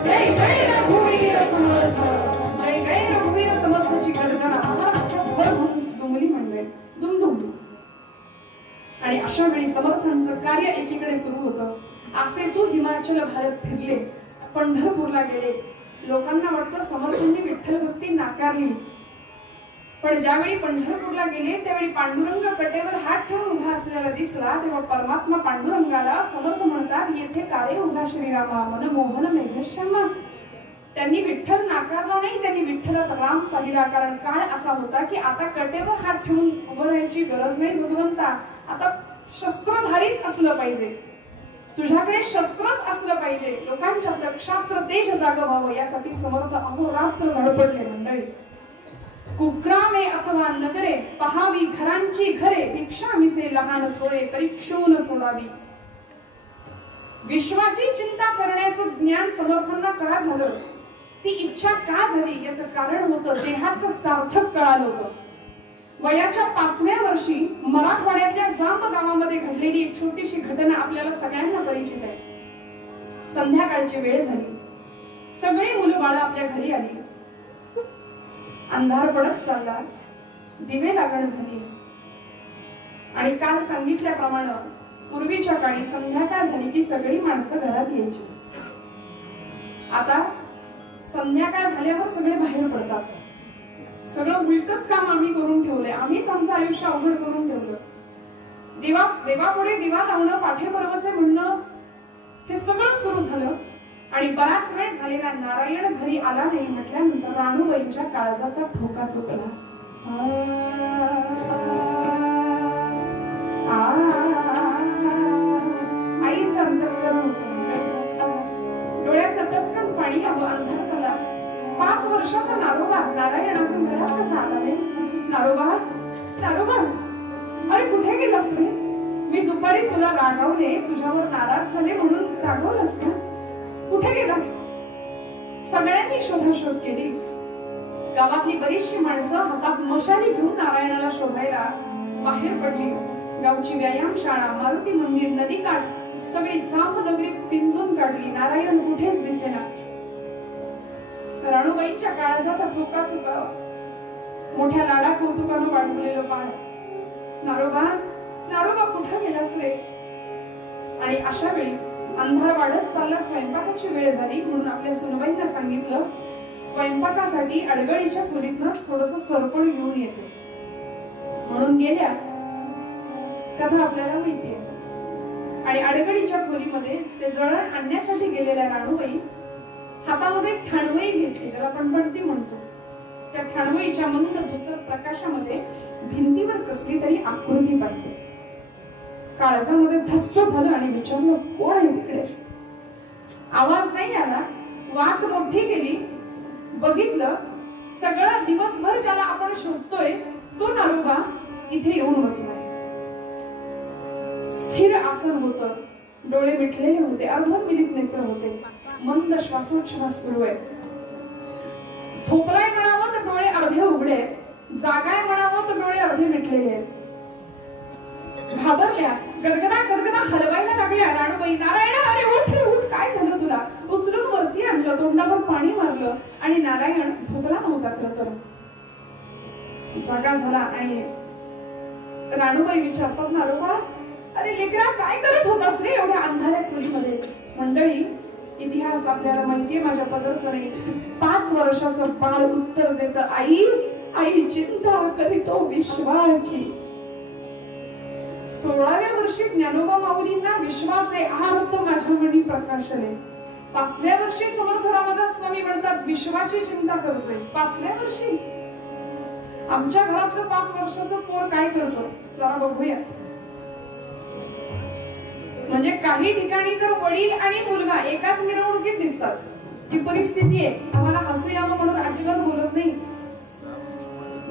जय जय रघुवीर समर्थ. जय जय रघुवीर समर्थाची गर्जना महाराष्ट्रभर दुमली मंडळी दुमदुमली. आणि अशा वेळी समर्थांचं कार्य एकीकडे सुरू होतं. असे तू हिमाचल भारत फिरले, पंढरपूरला गेले. लोकांना वाटतं समर्थांनी विठ्ठल भक्ती नाकारली. पण ज्यावेळी पंढरपूरला गेले त्यावेळी पांडुरंग कटेवर हात ठेवून उभा असलेला दिसला, तेव्हा परमात्मा पांडुरंगाला समर्थ म्हणतात, येथे कार्य उभा श्रीरामा मन मोहन मेघश्यामा. त्यांनी विठ्ठल नाकारला नाही, त्यांनी विठ्ठलात राम पाहिला. कारण काळ असा होता की आता कटेवर हात ठेवून उभं राहायची गरज नाही भगवंता, आता शस्त्रधारीच असलं पाहिजे. तुझ्याकडे शस्त्रच असलं पाहिजे, लोकांच्या क्षात्र तेज जाग व्हावं यासाठी समर्थ अहोरात्र धडपडले मंडळी. कुग्रामे अथवा नगरे पहावी घरांची घरे, भिक्षा मिसे लहान थोडे परीक्षून सोडावी. विश्वाची चिंता करण्याचं ज्ञान समर्थांना का झालं, ती इच्छा का झाली याचं कारण होतं देहाचं सार्थक कळालं होतं. वयाच्या 5व्या वर्षी मराठवाड्यातल्या जांब गावामध्ये घडलेली एक छोटीशी घटना आपल्याला सगळ्यांना परिचित आहे. संध्याकाळची वेळ झाली, सगळी मुलं बाळं आपल्या घरी आली. अंधार पडत चालला, दिवे लागण झाली आणि काल सांगितल्याप्रमाणे पूर्वीच्या काळी संध्याकाळ झाली की सगळी माणसं घरात यायची. आता संध्याकाळ झाल्यावर सगळे बाहेर पडतात. सगळं उलटच काम आम्ही करून ठेवलंय, आम्हीच आमचं आयुष्य अवघड करून ठेवलं. देवापुढे दिवा लावणं, पाठेपर्वचे म्हणणं, हे सगळं सुरू झालं आणि बराच वेळ झालेला नारायण घरी आला नाही म्हटल्यानंतर राणूबाईंच्या काळजाचा ठोका चुकला. आईचं अंतःकरण होतं, डोळ्यात टचकन पाणी आलं. अंधार झाला. 5 वर्षाचा नारोबा नारायण अजून घरात कसा आला नाही? नारोबा, नारोबा, अरे कुठे गेलास रे? मी दुपारी तुला रागावले, तुझ्यावर नाराज झाले म्हणून रागवलंस का? कुठे गेलास? सगळ्यांनी शोधाशोध केली. गावातली बरीचशी माणसं हातात मशाली घेऊन नारायणाला शोधायला बाहेर पडली. गावची व्यायामशाळा, मारुती मंदिर, नदी काठ सगळी जांब नगरी पिंजून काढली. नारायण कुठेच दिसेना. राणूबाईंच्या काळजाचा ठोका चुकावा. मोठ्या लाडा कौतुकानं वाढवलेलं बाळ, नारोबा, नारोबा कुठं गेलास रे? आणि अशा वेळी अंधार वाढत चालला. स्वयंपाकाची वेळ झाली म्हणून आपल्या सुनबाईंना सांगितलं स्वयंपाकासाठी अडगळीच्या खोलीतनं थोडस सरपण घेऊन येते. म्हणून गेल्या. कथा आपल्याला माहिती आहे. आणि अडगळीच्या खोलीमध्ये ते जळण आणण्यासाठी गेलेल्या राणूबाई हातामध्ये ठाणवई घेतली, ज्याला आपण पणती म्हणतो. त्या ठाणवईच्या मंद धुसर प्रकाशामध्ये भिंतीवर कसली तरी आकृती पाहिली. काळजामध्ये धस्स झालं आणि विचारलं कोण आहे तिकडे? आवाज नाही आला. वाट मोठी केली, बघितलं सगळं दिवसभर ज्याला आपण शोधतोय तो नारोबा इथे येऊन बसलाय. स्थिर आसन होतं, डोळे मिटलेले होते, अर्धमिलित नेत्र होते, मंद श्वासोच्छ्वास सुरू आहे. झोपलाय म्हणावं तर डोळे अर्धे उघडे, जागाय म्हणावं तर डोळे अर्धे मिटलेले आहेत. घाबरल्या, गदगदा गदगदा हलवायला लागल्या. राणूबाई, नारायण, अरे उठ रे उठ, काय झालं तुला? उचलून वरती आणलं, तोंडावर पाणी मारलं आणि नारायण झोपला नव्हता. खरं तर जागा झाला आणि राणूबाई विचारतात, नारोबा, अरे लेकरा काय करत होतास रे एवढ्या अंधाऱ्या खोलीमध्ये? मंडळी, इतिहास आपल्याला माहितीये, माझ्या पदरचं नाही. 5 वर्षाचं बाळ उत्तर देत, आई, आई चिंता करीतो विश्वाची. 16व्या वर्षी ज्ञानोबा माऊलींना विश्वाचे आर्त माझ्या मनी प्रकाशले. 5व्या वर्षी समर्थ रामदास स्वामी म्हणतात विश्वाची चिंता करतोय. 5व्या वर्षी आमच्या घरातलं 5 वर्षाचं पोर काय करतो जरा बघूया. म्हणजे काही ठिकाणी तर वडील आणि मुलगा एकाच मिरवणुकीत दिसतात. ही परिस्थिती आहे. आम्हाला हसू यावं म्हणून अजिबात बोलत नाही.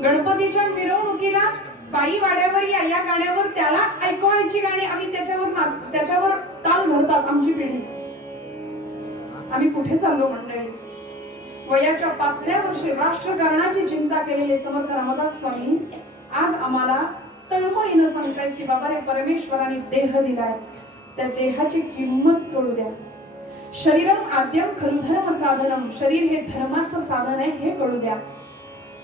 गणपतीच्या मिरवणुकीला बाई वाड्यावर या गाण्यावर त्याला ऐकवायची गाणी आम्ही त्याच्यावर ताल धरतात आमची पिढी. आम्ही कुठे चाललो मंडळी? वयाच्या 5व्या वर्षी राष्ट्रकारणाची चिंता केलेले समर्थ रामदास स्वामी आज आम्हाला तळमळीनं सांगतायत की बाबा रे, परमेश्वराने देह दिलाय, त्या देहाची किंमत कळू द्या. शरीरम आद्यम खलु धर्म साधनम, शरीर हे धर्माचं साधन आहे हे कळू द्या.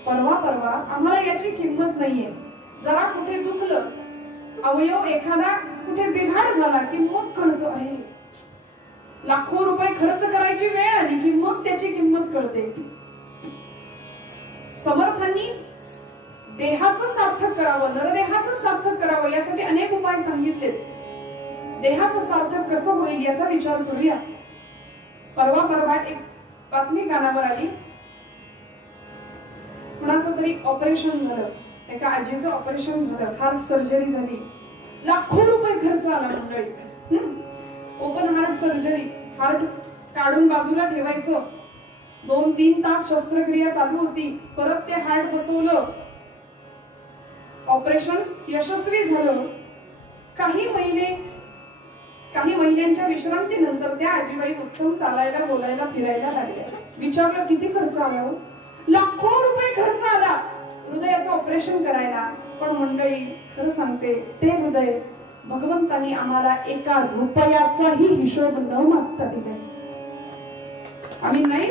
परवा आम्हाला याची किंमत नाहीये. जरा कुठे दुखलं, अवयव एखादा कुठे बिघाड झाला की मग कळतो, अरे लाखो रुपये खर्च करायची वेळ आली की मग त्याची किंमत कळते. समर्थांनी देहाचं सार्थक करावं, नरदेहाचं सार्थक करावं यासाठी अनेक उपाय सांगितलेत. देहाचं सार्थक कसं होईल याचा विचार करूया. परवा एक बातमी कानावर आली. कुणाचं तरी ऑपरेशन झालं, एका आजीचं ऑपरेशन झालं, हार्ट सर्जरी झाली, लाखो रुपये खर्च आला मंडळी. ओपन हार्ट सर्जरी, हार्ट काढून बाजूला ठेवायचं, 2-3 तास शस्त्रक्रिया चालू होती, परत ते हार्ट बसवलं, ऑपरेशन यशस्वी झालं. काही महिन्यांच्या विश्रांतीनंतर त्या आजीबाई उत्तम चालायला, बोलायला, फिरायला लागल्या. विचारलं किती खर्च आला? लाखो रुपये खर्च आला हृदयाचं ऑपरेशन करायला. पण मंडळी खरं सांगते, ते हृदय भगवंतांनी आम्हाला 1 रुपयाचाही हिशोब न मागता दिलाय. आम्ही नाही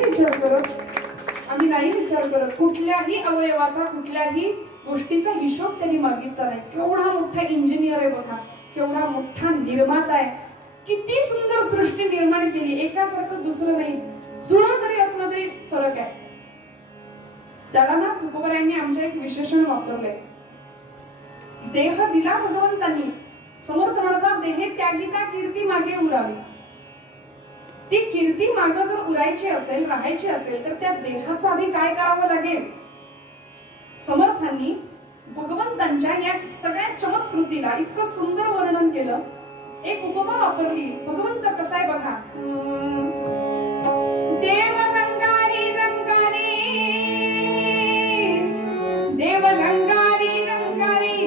विचार करत कुठल्याही अवयवाचा, कुठल्याही गोष्टीचा हिशोब त्यांनी मागितला नाही. केवढा मोठा इंजिनियर आहे बघा, केवढा मोठा निर्माता आहे, किती सुंदर सृष्टी निर्माण केली. एकासारखं दुसरं नाही, जुळं जरी असलं तरी फरक आहे. त्याला ना तुकोबारायांनी आमच्या एक विशेषण वापरलंय. देह दिला भगवंतांनी, समर्थ म्हणतात देहे त्यागिता कीर्ती मागे उरावी. ती कीर्ती मागे जर उरायची असेल, राहायची असेल, तर त्या देहाचं आधी काय करावं लागेल? समर्थांनी भगवंतांच्या या सगळ्या चमत्कृतीला इतकं सुंदर वर्णन केलं. एक उपमा वापरली. भगवंत कसा आहे बघा. देव रंगारी रंगारी, देव रंगारी रंगारी,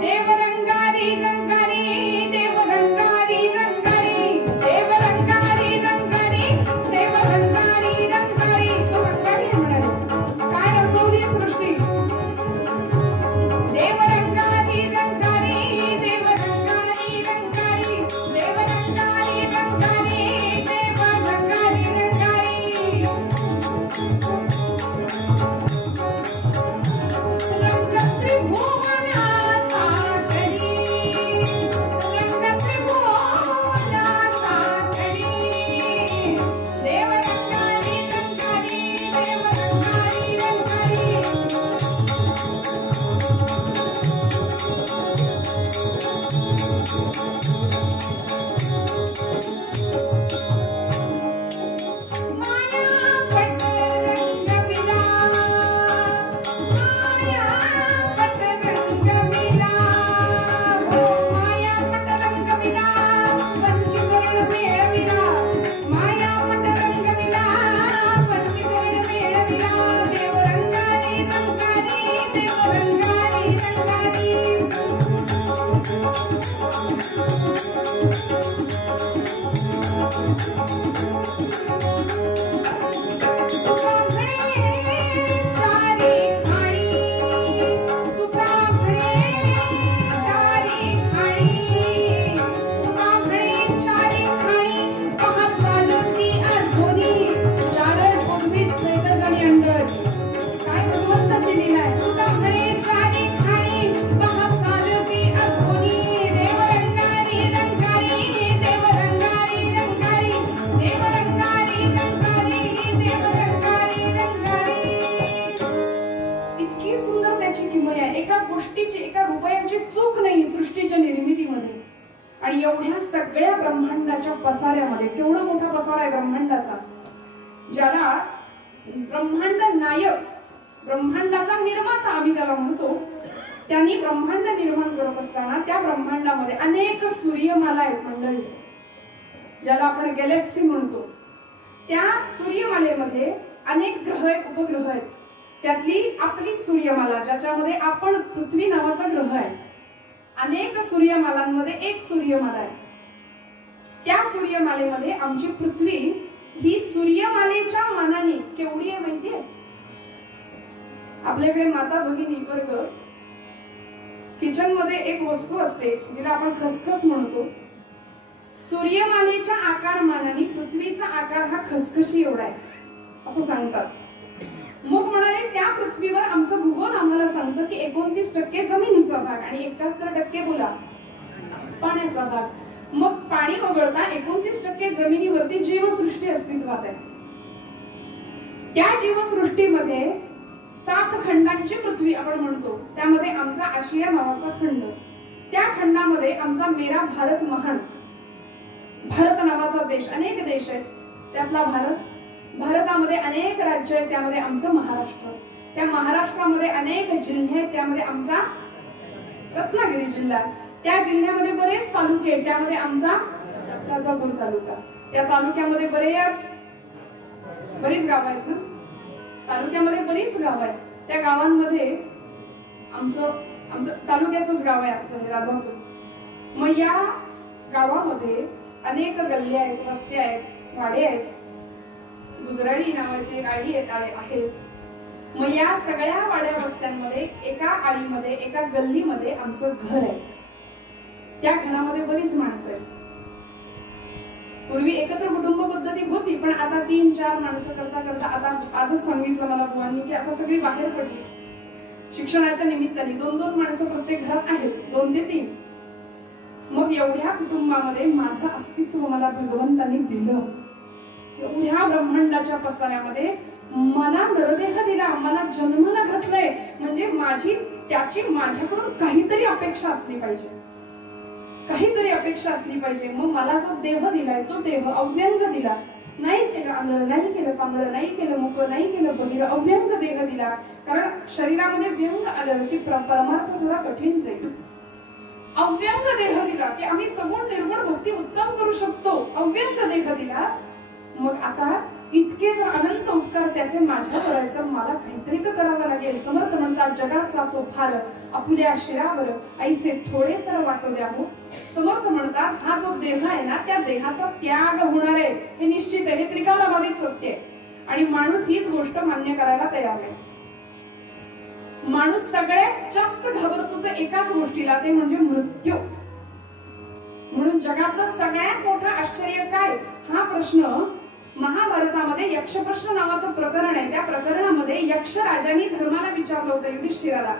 देव रंगारी रंगारी, देव रंगारी रंगारी, देव रंगारी रंगारी, देव रंगारी रंगारी. तो रंगारी म्हणाले. काय रंगवली सृष्टी? देव रंगारी रंगारी, देव रंगारी रंगारी, देव रंगारी रंगारी, देव रंगारी रंगारी. रंग त्रिभुवनाचा करी, रंग त्रिभुवनाचा करी, देव रंगारी रंगारी, देव रंगारी रंगारी. माया पट रंगविला, माया पट रंगविला, हो माया पट रंगविला, पंचकर्ण मेळविला, माया पट रंगविला, पंचकर्ण मेळविला, देव रंगारी रंगारी, देव रंगारी रंगारी. काय भगवंताची लीला आहे. तुका म्हणे चारी खाणी, पहा चालती अजूनी, देव रंगारी रंगारी, देव रंगारी रंगारी, देव रंगारी रंगारी, देव रंगारी रंगारी. इतकी सुंदर त्याची किमया आहे. एका गोष्टीची, एका रुपयाची चूक नाही सृष्टीच्या निर्मितीमध्ये. आणि एवढ्या सगळ्या ब्रह्मांडाच्या पसाऱ्यामध्ये, केवढा मोठा पसारा आहे ब्रह्मांडाचा, ज्याला ब्रह्मांड नायक, ब्रह्मांडाचा निर्माता आम्ही त्याला म्हणतो, त्यांनी ब्रह्मांड निर्माण करत असताना त्या ब्रह्मांडामध्ये अनेक सूर्यमाला आहेत मंडळी, ज्याला आपण गॅलेक्सी म्हणतो. त्या सूर्यमालेमध्ये अनेक ग्रह आहेत, उपग्रह आहेत. त्यातली आपली सूर्यमाला, ज्याच्यामध्ये आपण पृथ्वी नावाचा ग्रह आहे. अनेक सूर्यमालांमध्ये एक सूर्यमाला आहे. त्या सूर्यमालेमध्ये आमची पृथ्वी ही सूर्यमालेच्या मानाने केवढी आहे माहितीये? आपल्याकडे माता भगिनी वर्ग किचन मध्ये एक वस्तू असते जिला आपण खसखस म्हणतो. सूर्यमालेच्या आकार मानाने पृथ्वीचा आकार हा खसखशी एवढा आहे असं सांगतात. मग म्हणाले त्या पृथ्वीवर आमचं भूगोल आम्हाला सांगतं की 29% जमिनीचा भाग आणि 71% बोला पाण्याचा भाग. मग पाणी वगळता 29% जमिनीवरती जीवसृष्टी अस्तित्वात आहे. त्या जीवसृष्टीमध्ये 7 खंडांची पृथ्वी आपण म्हणतो. त्यामध्ये आमचा आशिया नावाचा खंड, त्या खंडामध्ये आमचा मेरा भारत महान, भारत नावाचा देश, अनेक देश आहेत त्यातला भारत. भारतामध्ये अनेक राज्य आहेत, त्यामध्ये आमचं महाराष्ट्र. त्या महाराष्ट्रामध्ये अनेक जिल्हे आहेत, त्यामध्ये आमचा रत्नागिरी जिल्हा. त्या जिल्ह्यामध्ये बरेच तालुके आहेत, त्यामध्ये आमचा राजापूर तालुका. त्या तालुक्यामध्ये बरीच गाव आहेत ना, तालुक्यामध्ये बरीच गाव आहेत. त्या गावांमध्ये आमचं तालुक्याचंच गाव आहे आमचं राजापूर. मग या गावामध्ये अनेक गल्ल्या आहेत, वस्त्या आहेत, वाडे आहेत, गुजराळी नावाची गाडी आहेत. मग या सगळ्या वाड्या वस्त्यांमध्ये एका आळीमध्ये, एका गल्लीमध्ये आमचं घर आहे. त्या घरामध्ये बरीच माणसं आहेत. पूर्वी एकत्र कुटुंब पद्धती होती, पण आता 3-4 माणसं करता करता आता आजच सांगितलं मला बुवांनी की आता सगळी बाहेर पडली. शिक्षणाच्या निमित्ताने 2-2 माणसं प्रत्येक घरात आहेत, 2 ते 3. मग एवढ्या कुटुंबामध्ये माझं अस्तित्व मला भगवंतांनी दिलं. एवढ्या ब्रह्मांडाच्या पसऱ्यामध्ये मला नरदेह दिला, मला जन्माला घातलंय, म्हणजे त्याची माझ्याकडून काहीतरी अपेक्षा असली पाहिजे, काहीतरी अपेक्षा असली पाहिजे. मग मला जो देह दिलाय तो देह अव्यंग दिला. नाही केलं आंधळ, नाही केलं पांगळ, नाही केलं मुकं, नाही केलं बहिर, अव्यंग देह दिला. कारण शरीरामध्ये व्यंग आलं की परमार्थ थोडा कठीण जाईल. अव्यंग देह दिला की आम्ही सगुण निर्गुण भक्ती उत्तम करू शकतो. अव्यंग देह दिला. मग आता इतके जर अनंत उपकार त्याचे माझ्यावर आहेत तर मला काहीतरी तर करावं लागेल. समर्थ म्हणतात जगाचा तो भार आपुल्या शिरावर ऐसे थोडे तर वाटू द्या हो. समर्थ म्हणतात हा जो देह आहे ना, त्या देहाचा त्याग होणार आहे हे निश्चित आहे, हे त्रिकालाबाधित सत्य आहे. आणि माणूस हीच गोष्ट मान्य करायला तयार आहे. माणूस सगळ्यात जास्त घाबरतो तर एकाच गोष्टीला, ते म्हणजे मृत्यू. म्हणून जगातलं सगळ्यात मोठं आश्चर्य काय हा प्रश्न महाभारतामध्ये यक्षप्रश्न नावाचं प्रकरण आहे. त्या प्रकरणामध्ये यक्ष राजांनी धर्माला विचारलं होतं युधिष्ठिराला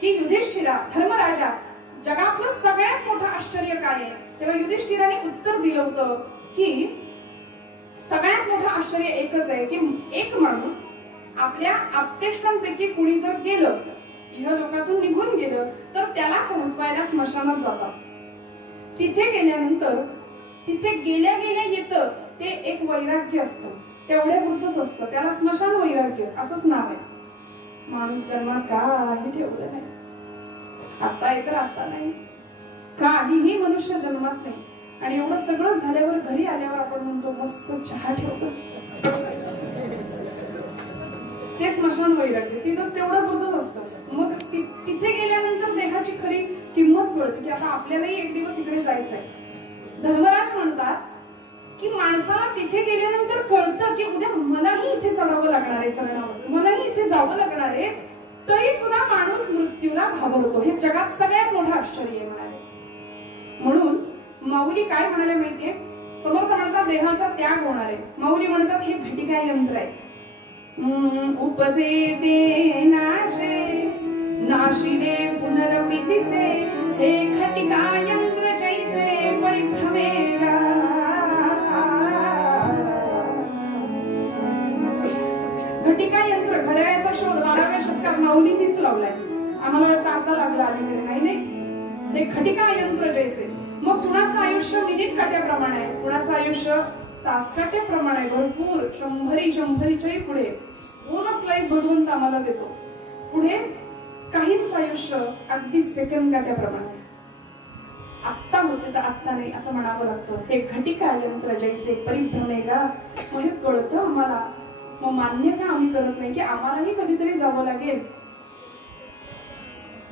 की युधिष्ठिरा धर्मराजा जगातलं सगळ्यात मोठं आश्चर्य काय आहे. तेव्हा युधिष्ठिराने उत्तर दिलं होतं की सगळ्यात मोठं आश्चर्य एकच आहे की एक माणूस आपल्या आप्तेष्टांपैकी कुणी जर गेलं, इहलोकातून निघून गेलं, तर त्याला पोहोचवायला स्मशानात जातात. तिथे गेल्यानंतर तिथे गेल्या येतं ते एक वैराग्य असतं, तेवढ्यापुरतच असतं, त्याला स्मशान वैराग्य असंच नाव आहे. माणूस जन्मात काही ठेवलं नाही, आता आहे तर आता नाही, काहीही मनुष्य जन्मात नाही. आणि एवढं सगळं झाल्यावर घरी आल्यावर आपण म्हणतो मस्त चहा ठेवतो, ते स्मशान वैराग्य तिथं तेवढं पुरतच असतं. मग तिथे गेल्यानंतर देहाची खरी किंमत कळते की आता आपल्यालाही एक दिवस इकडे जायचंय. धर्मराज म्हणतात की माणसाला तिथे गेल्यानंतर कळतं की उद्या मलाही इथे चढावं लागणार आहे, सरणावर मलाही इथे जावं लागणार आहे, तरी सुद्धा माणूस मृत्यूला घाबरतो. हे जगात सगळ्यात मोठं आश्चर्य आहे म्हणाले. म्हणून माऊली काय म्हणाले माहितीये, समर्थ म्हणतात देहाचा त्याग होणार आहे. माऊली म्हणतात हे घटिका यंत्र आहे. उपजे ते नाशे नाशिले पुनरपितिसे हे घटिका यंत्र जैसे परिभ्रमेरा. घटिका यंत्र घड्याळाचा शोध 12व्या शतकात माऊलींनीच लावलाय. आम्हाला वाटतं आता लागला अलीकडे, नाही. हे घटिका यंत्र जैसे. मग कुणाचं आयुष्य मिनिट काट्याप्रमाणे आहे, कुणाचं आयुष्य तास काट्याप्रमाणे आहे. भरपूर 100-100च्याही पुढे बोनस लाईफ भगवंत आम्हाला देतो. पुढे काहींच आयुष्य अगदी सेकंड काट्याप्रमाणे, आत्ता होते तर आत्ता नाही असं म्हणावं लागतं. हे घटिका यंत्र जैसे परिभ्रमेगा. मग हे कळतं आम्हाला, मग मान्य का आम्ही करत नाही की आम्हालाही कधीतरी जावं लागेल.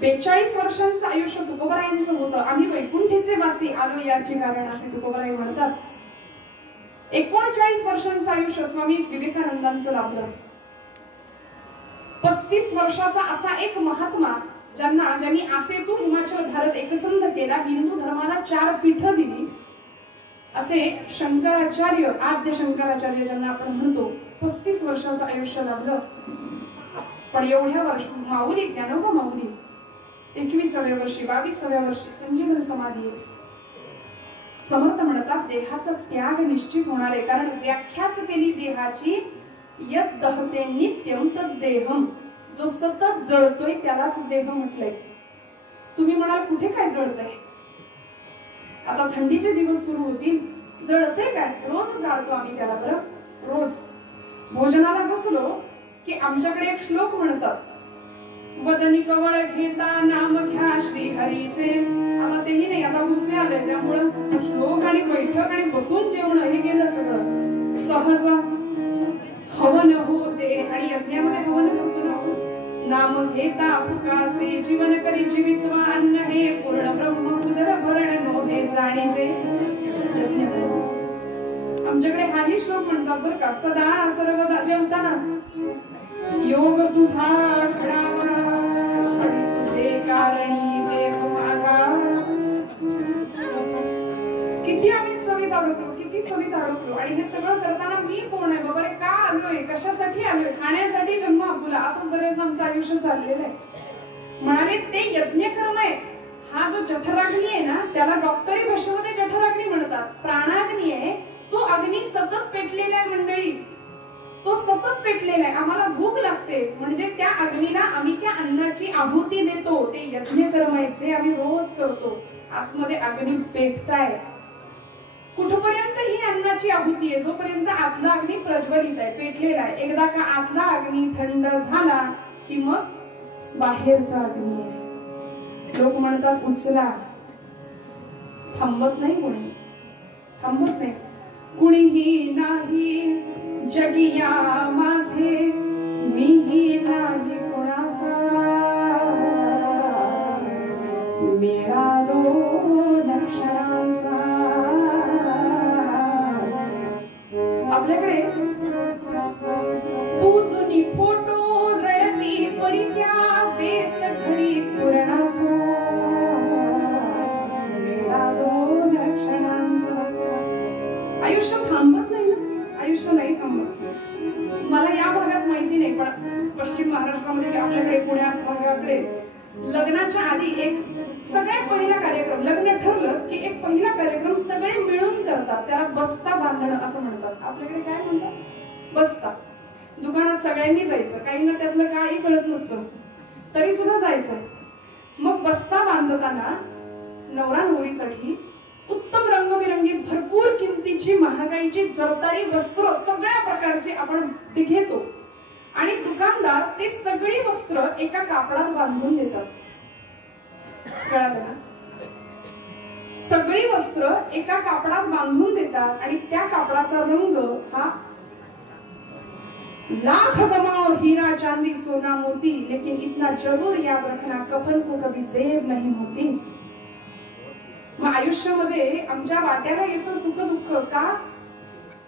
42 वर्षांचं आयुष्य तुकोबारायांचं होतं. आम्ही वैकुंठीचे वासी आलो याची कारण असे तुकोबाराय म्हणतात. 39 वर्षांचं आयुष्य स्वामी विवेकानंदांचं लाभलं. 35 वर्षाचा असा एक महात्मा ज्यांनी आसेतून हिमाचल भारत एकसंध केला, हिंदू धर्माला 4 पीठं दिली, असे शंकराचार्य, आद्य शंकराचार्य ज्यांना आपण म्हणतो, 35 वर्षाचं आयुष्य लाभलं. पण एवढ्या वर्ष माऊली ज्ञानोबा माऊली 21व्या वर्षी 22व्या वर्षी संजीवन समाधी. समर्थ म्हणतात देहाचा त्याग निश्चित होणार आहे. कारण व्याख्याच केली देहाची, यत दहते नित्यम तद देहम. जो सतत जळतोय त्यालाच देह म्हटलंय. तुम्ही म्हणाल कुठे काय जळतंय, आता थंडीचे दिवस सुरू होतील, जळतंय काय, रोज जाळतो आम्ही त्याला. बरं, रोज भोजनाला बसलो की आमच्याकडे एक श्लोक म्हणतात, वदनी कवळ घेता नाम घ्या श्री हरीचे. आता तेही नाही, आता उभे आले त्यामुळं श्लोक आणि बैठक आणि बसून जेवण हे गेलं सगळं. सहज हवन होते आणि यज्ञामध्ये हवन होतो ना. नाम घेता फुकाचे जीवन करी जीवित्वा अन्न हे पूर्ण ब्रह्म उदर भरण नोहे जाणीचे. आमच्याकडे हाही श्लोक म्हणतात बरं का. सदा सर्वदा जेवताना योग तुझा घडावा आणि तुझे कारणी देव माझा. किती आम्ही चवीत अडकलो, किती चवीत अडकलो. आणि हे सगळं करताना मी कोण आहे बाबा, का आलोय, कशासाठी आलोय, खाण्यासाठी जन्म आपुला, असं बरेच आमचं आयुष्य चाललेलं आहे. म्हणाले ते यज्ञ कर्म आहे. हा जो जठराग्नी आहे ना, त्याला डॉक्टरी भाषेमध्ये जठराग्नी म्हणतात. प्राणाग्नी आहे तो अग्नी सतत पेटलेला आहे मंडळी, तो सतत पेटलेला आहे. आम्हाला भूक लागते म्हणजे त्या अग्नीला आम्ही त्या अन्नाची आहुती देतो. ते यज्ञ कर्म आहे जे आम्ही रोज करतो. आतमध्ये अग्नी पेटताय. कुठपर्यंत ही अन्नाची आहुती आहे, जोपर्यंत आतला अग्नी प्रज्वलित आहे, पेटलेला आहे. एकदा का आतला अग्नी थंड झाला की मग बाहेरचा अग्नी आहे. लोक म्हणतात उचला, थांबत नाही कोणी, थांबत नाही. कुणीही नाही जगिया माझे, मीही नाही कोणाचा, मेळा दोन क्षणांचा. आपल्याकडे पूजुनी फोटो रडती परित्या बेत घडी पुरणाचा, मेळा दोन क्षणांचा. आयुष्य थांबत नाही ना, आयुष्य नाही थांबत. मला या भागात माहिती नाही पण पश्चिम महाराष्ट्रामध्ये आपल्याकडे पुण्यात भागाकडे लग्नाच्या आधी एक सगळ्यात पहिला कार्यक्रम, लग्न ठरलं की एक पहिला कार्यक्रम सगळे मिळून करतात. त्याला बस्ता बांधणं असं म्हणतात. आपल्याकडे काय म्हणतात? बस्ता. दुकानात सगळ्यांनी जायचं, काहींना त्यातलं काही कळत नसतं तरी सुद्धा जायचं. मग बस्ता बांधताना नवरा नवरीसाठी उत्तम रंगबिरंगी भरपूर किमतीची महागाईची जरदारी वस्त्र सगळ्या प्रकारची आपण घेतो आणि दुकानदार ते सगळी वस्त्र एका कापडात बांधून देतात. कळालं ना? सगळी वस्त्र एका कापडात बांधून देतात आणि त्या कापडाचा रंग हा लाख गमाओ हीरा चांदी सोना मोती, लेकिन इतना जरूर याद रखना कफन को कभी जेब नहीं होती. मग आयुष्यामध्ये आमच्या वाट्याला येतं सुख दुःख का?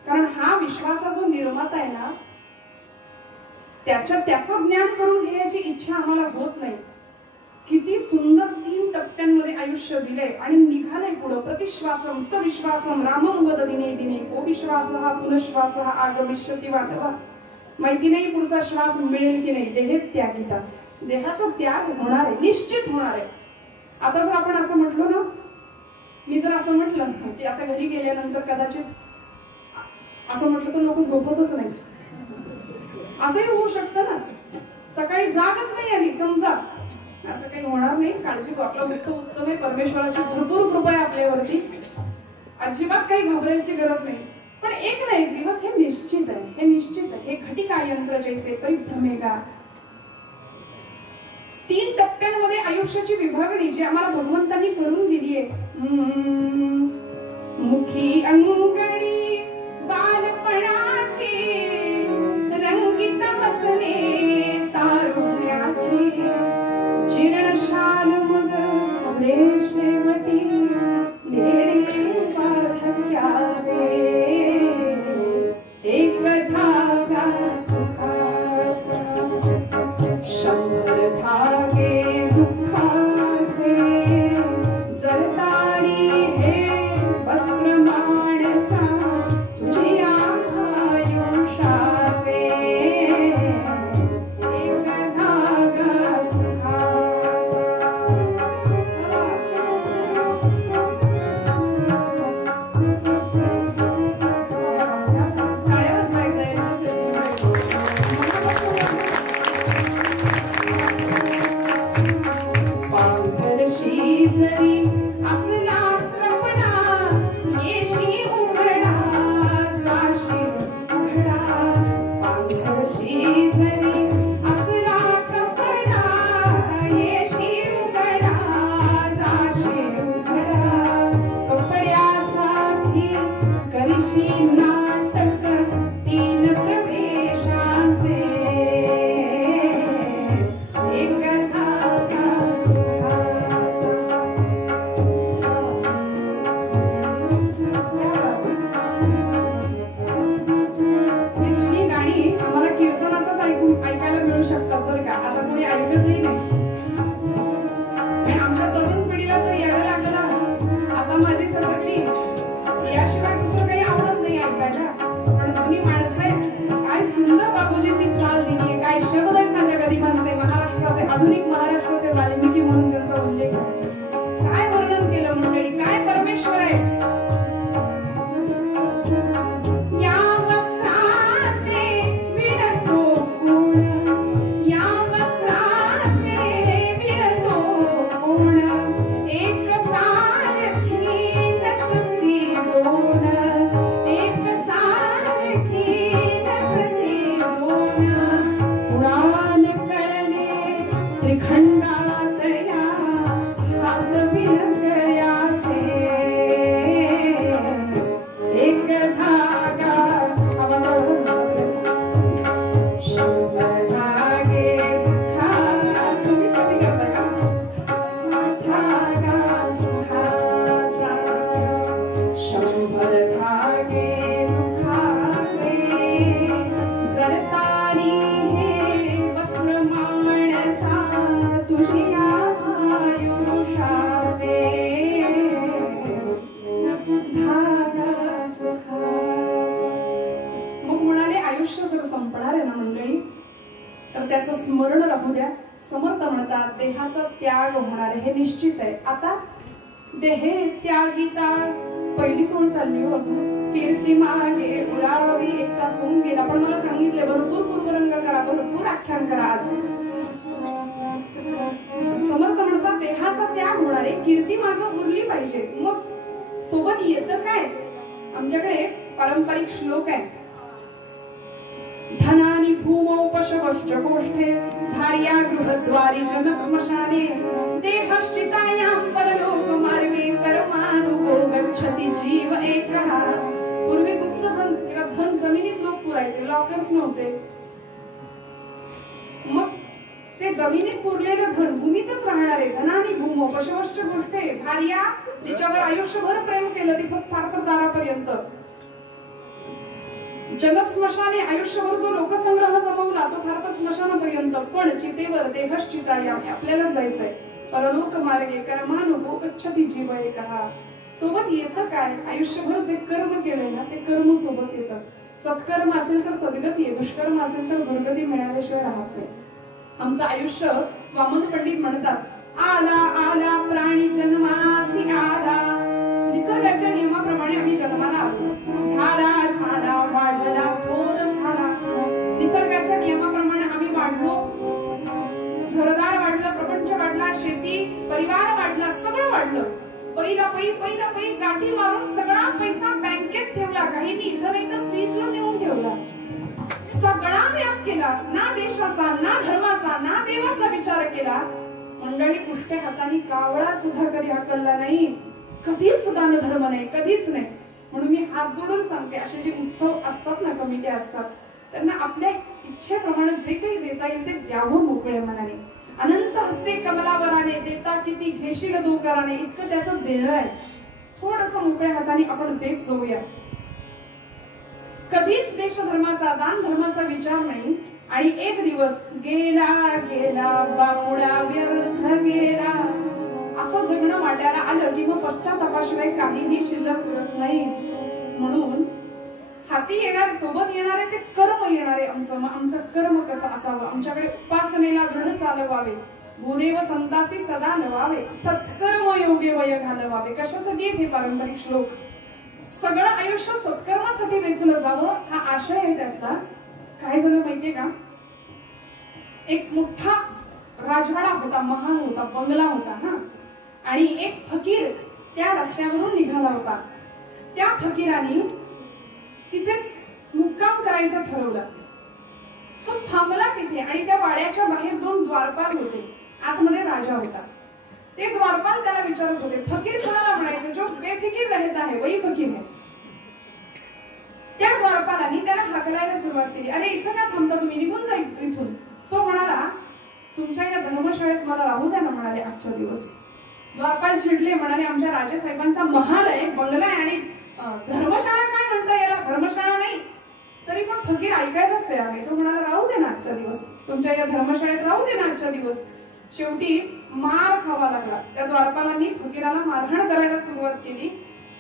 कारण हा विश्वाचा जो निर्माता आहे ना, त्याचं ज्ञान करून घ्यायची इच्छा आम्हाला होत नाही. किती सुंदर 3 टप्प्यांमध्ये आयुष्य दिलंय आणि निघालंय पुढं. प्रतिश्वासम सविश्वासम रामम वद दिने दिने को विश्वासः पुनश्वासः आगमिष्यति वाटवा. माहिती नाही पुढचा श्वास मिळेल की नाही. देह त्यागिता, देहाचा त्याग होणार आहे, निश्चित होणार आहे. आता जर आपण असं म्हटलो ना, मी जर असं म्हटलं की आता घरी गेल्यानंतर कदाचित असं म्हटलं तर लोक झोपतच नाही, असंही होऊ शकतं ना. सकाळी जागच नाही आली समजा, असं काही होणार नाही. काळजी करू, आपला उत्सव उत्तम आहे, परमेश्वराची भरपूर कृपा आहे आपल्यावरची, अजिबात काही घाबरायची गरज नाही. पण एक ना एक दिवस हे निश्चित आहे, हे निश्चित आहे. हे घटिका यंत्र जैसे परिभ्रमेगा. 3 टप्प्यांमध्ये आयुष्याची विभागणी जी आम्हाला भगवंतांनी करून दिली आहे. मुखी अंगणी बालपणाची रंगीत हसणे तारुण्याची, जीर्णशाल मग शेवटी एक धागा सुखाचा, 100 धागे दुःखाचे, जरदारी हे वस्त्र माणसा तुझी आयुष्याचे, एक धागा सुखाचा. जरी असला कपडा येशी उघडा जाशी उघडा, पांघरशी जरी असला कपडा येशी उघडा जाशी उघडा, कपड्यासाठी आधुनिक महाराष्ट्राचे वाल्मिकी म्हणून त्यांचा उल्लेख आहे. काय वर्णन केलं मंडळी, काय परमेश्वर आहे. त्याचं स्मरण राहू द्या. समर्थ म्हणतात देहाचा त्याग होणार हे निश्चित आहे. आता देहे त्यागिता पहिली ओळ चालली हो. अजून कीर्ती मागे उरावी 1 तास होऊन गेला. पण मला सांगितले भरपूर पूर्वरंग करा, भरपूर आख्यान करा. आज समर्थ म्हणतात देहाचा त्याग होणार आहे, कीर्ती मागे उरली पाहिजे. मग सोबत येतं काय? आमच्याकडे पारंपरिक श्लोक आहे. धनानि भूमौ पशवश्च गोष्ठे भार्या गृहद्वारी जनस्मशाने देहश्चितायां परलोक मार्गे कर्मानुगो गच्छति जीव एकः. पूर्वी गुप्तधन किंवा धन जमिनीत लोक पुरायचे, लॉकर्स नव्हते. मग ते जमिनीत पुरलेलं धन भूमीतच राहणार आहे. धनानि भूमौ पशवश्च गोष्ठे, भार्या तिच्यावर आयुष्यभर प्रेम केलं, ती फक्त फार तर दारापर्यंत. जनस्मशाने आयुष्यभर जो लोकसंग्रह जमवला तो फार स्मशानापर्यंत. पण चितेवर देहश्चिताया आपल्याला जायचंय. परलोक मार्गे कर्मानुगो गच्छति जीव एकः. सोबत येतं काय? आयुष्यभर जे कर्म केलंय ना ते कर्म सोबत येतं. सत्कर्म असेल तर सद्गती आहे, दुष्कर्म असेल तर दुर्गती मिळाल्याशिवाय राहत नाही. आमचं आयुष्य वामन पंडित म्हणतात आला आला प्राणी जन्मासी आला. निसर्गाच्या नियमाप्रमाणे आम्ही जन्माला आलो. झाला झाला वाढला थोर झाला. निसर्गाच्या नियमाप्रमाणे आम्ही वाढलो, घरदार वाढलं, प्रपंच वाढला, शेती परिवार वाढला, सगळं वाढलं. पहिला पै गाठी मारून सगळा पैसा बँकेत ठेवला. काहींनी इथं नाही तर स्वीसला नेऊन ठेवला. सगळा व्याप केला. ना देशाचा, ना धर्माचा, ना देवाचा विचार केला. मंडळी उष्ट्या हाताने कावळा सुद्धा कधी हाकलला नाही. कधीच दान धर्म नाही, कधीच नाही. म्हणून मी हात जोडून सांगते, असे जे उत्सव असतात ना, कमिट्या असतात, त्यांना आपल्या इच्छेप्रमाणे जे काही देता येईल ते द्यावं मोकळ्या मनाने. अनंत हस्ते कमलावराने देता किती घेशील दोकराने, इतकं त्याचं देणं आहे. थोडस मोकळ्या हाताने आपण देत जाऊया. कधीच देशधर्माचा, दान धर्माचा विचार नाही. आणि एक दिवस गेला गेला बापुडा व्यर्थ गेला असं जगणं वाट्याला आलं की मग पश्चातापाशिवाय काहीही शिल्लक उरत नाही. म्हणून हाती येणार, सोबत येणारे ते कर्म येणारे. आमचं कर्म कसं असावं? आमच्याकडे उपासनेला दृढ चालवावे, भूदेव संतासी सदा नवावे, सत्कर्म योग्य वय घालवावे. कशासाठी हे पारंपरिक श्लोक? सगळं आयुष्य सत्कर्मासाठी वेचलं जावं हा आशय आहे त्यातला. काय झालं माहितीये का? एक मोठा राजवाडा होता, महाल होता, बंगला होता ना. आणि एक फकीर त्या रस्त्यावरून निघाला होता. त्या फकीराने तिथे मुक्काम करायचं ठरवलं. तो थांबला तिथे आणि त्या वाड्याच्या बाहेर 2 द्वारपाल होते. आतमध्ये राजा होता. ते द्वारपाल त्याला विचारत होते, फकीर कोणाला म्हणायचं? जो बेफिकीर रहता है वही फकीर है. त्या द्वारपालांनी त्याला हाकलायला सुरुवात केली. अरे इथं का थांबता तुम्ही? निघून जा इथून. तो म्हणाला तुमच्या या धर्मशाळेत मला राहू द्या ना, म्हणाले आजचा दिवस. द्वारपाल चिडले, म्हणाले आमच्या राजेसाहेबांचा महाल आहे, बंगला आहे आणि धर्मशाळा काय म्हणता याला? धर्मशाळा नाही. तरी पण फकीर ऐकायलाच तयार नाही. तो म्हणाला राहू दे ना आजच्या दिवस, तुमच्या या धर्मशाळेत राहू दे ना आजच्या दिवस. शेवटी मार खावा लागला. त्या द्वारपालांनी फकीराला मारहाण करायला सुरुवात केली.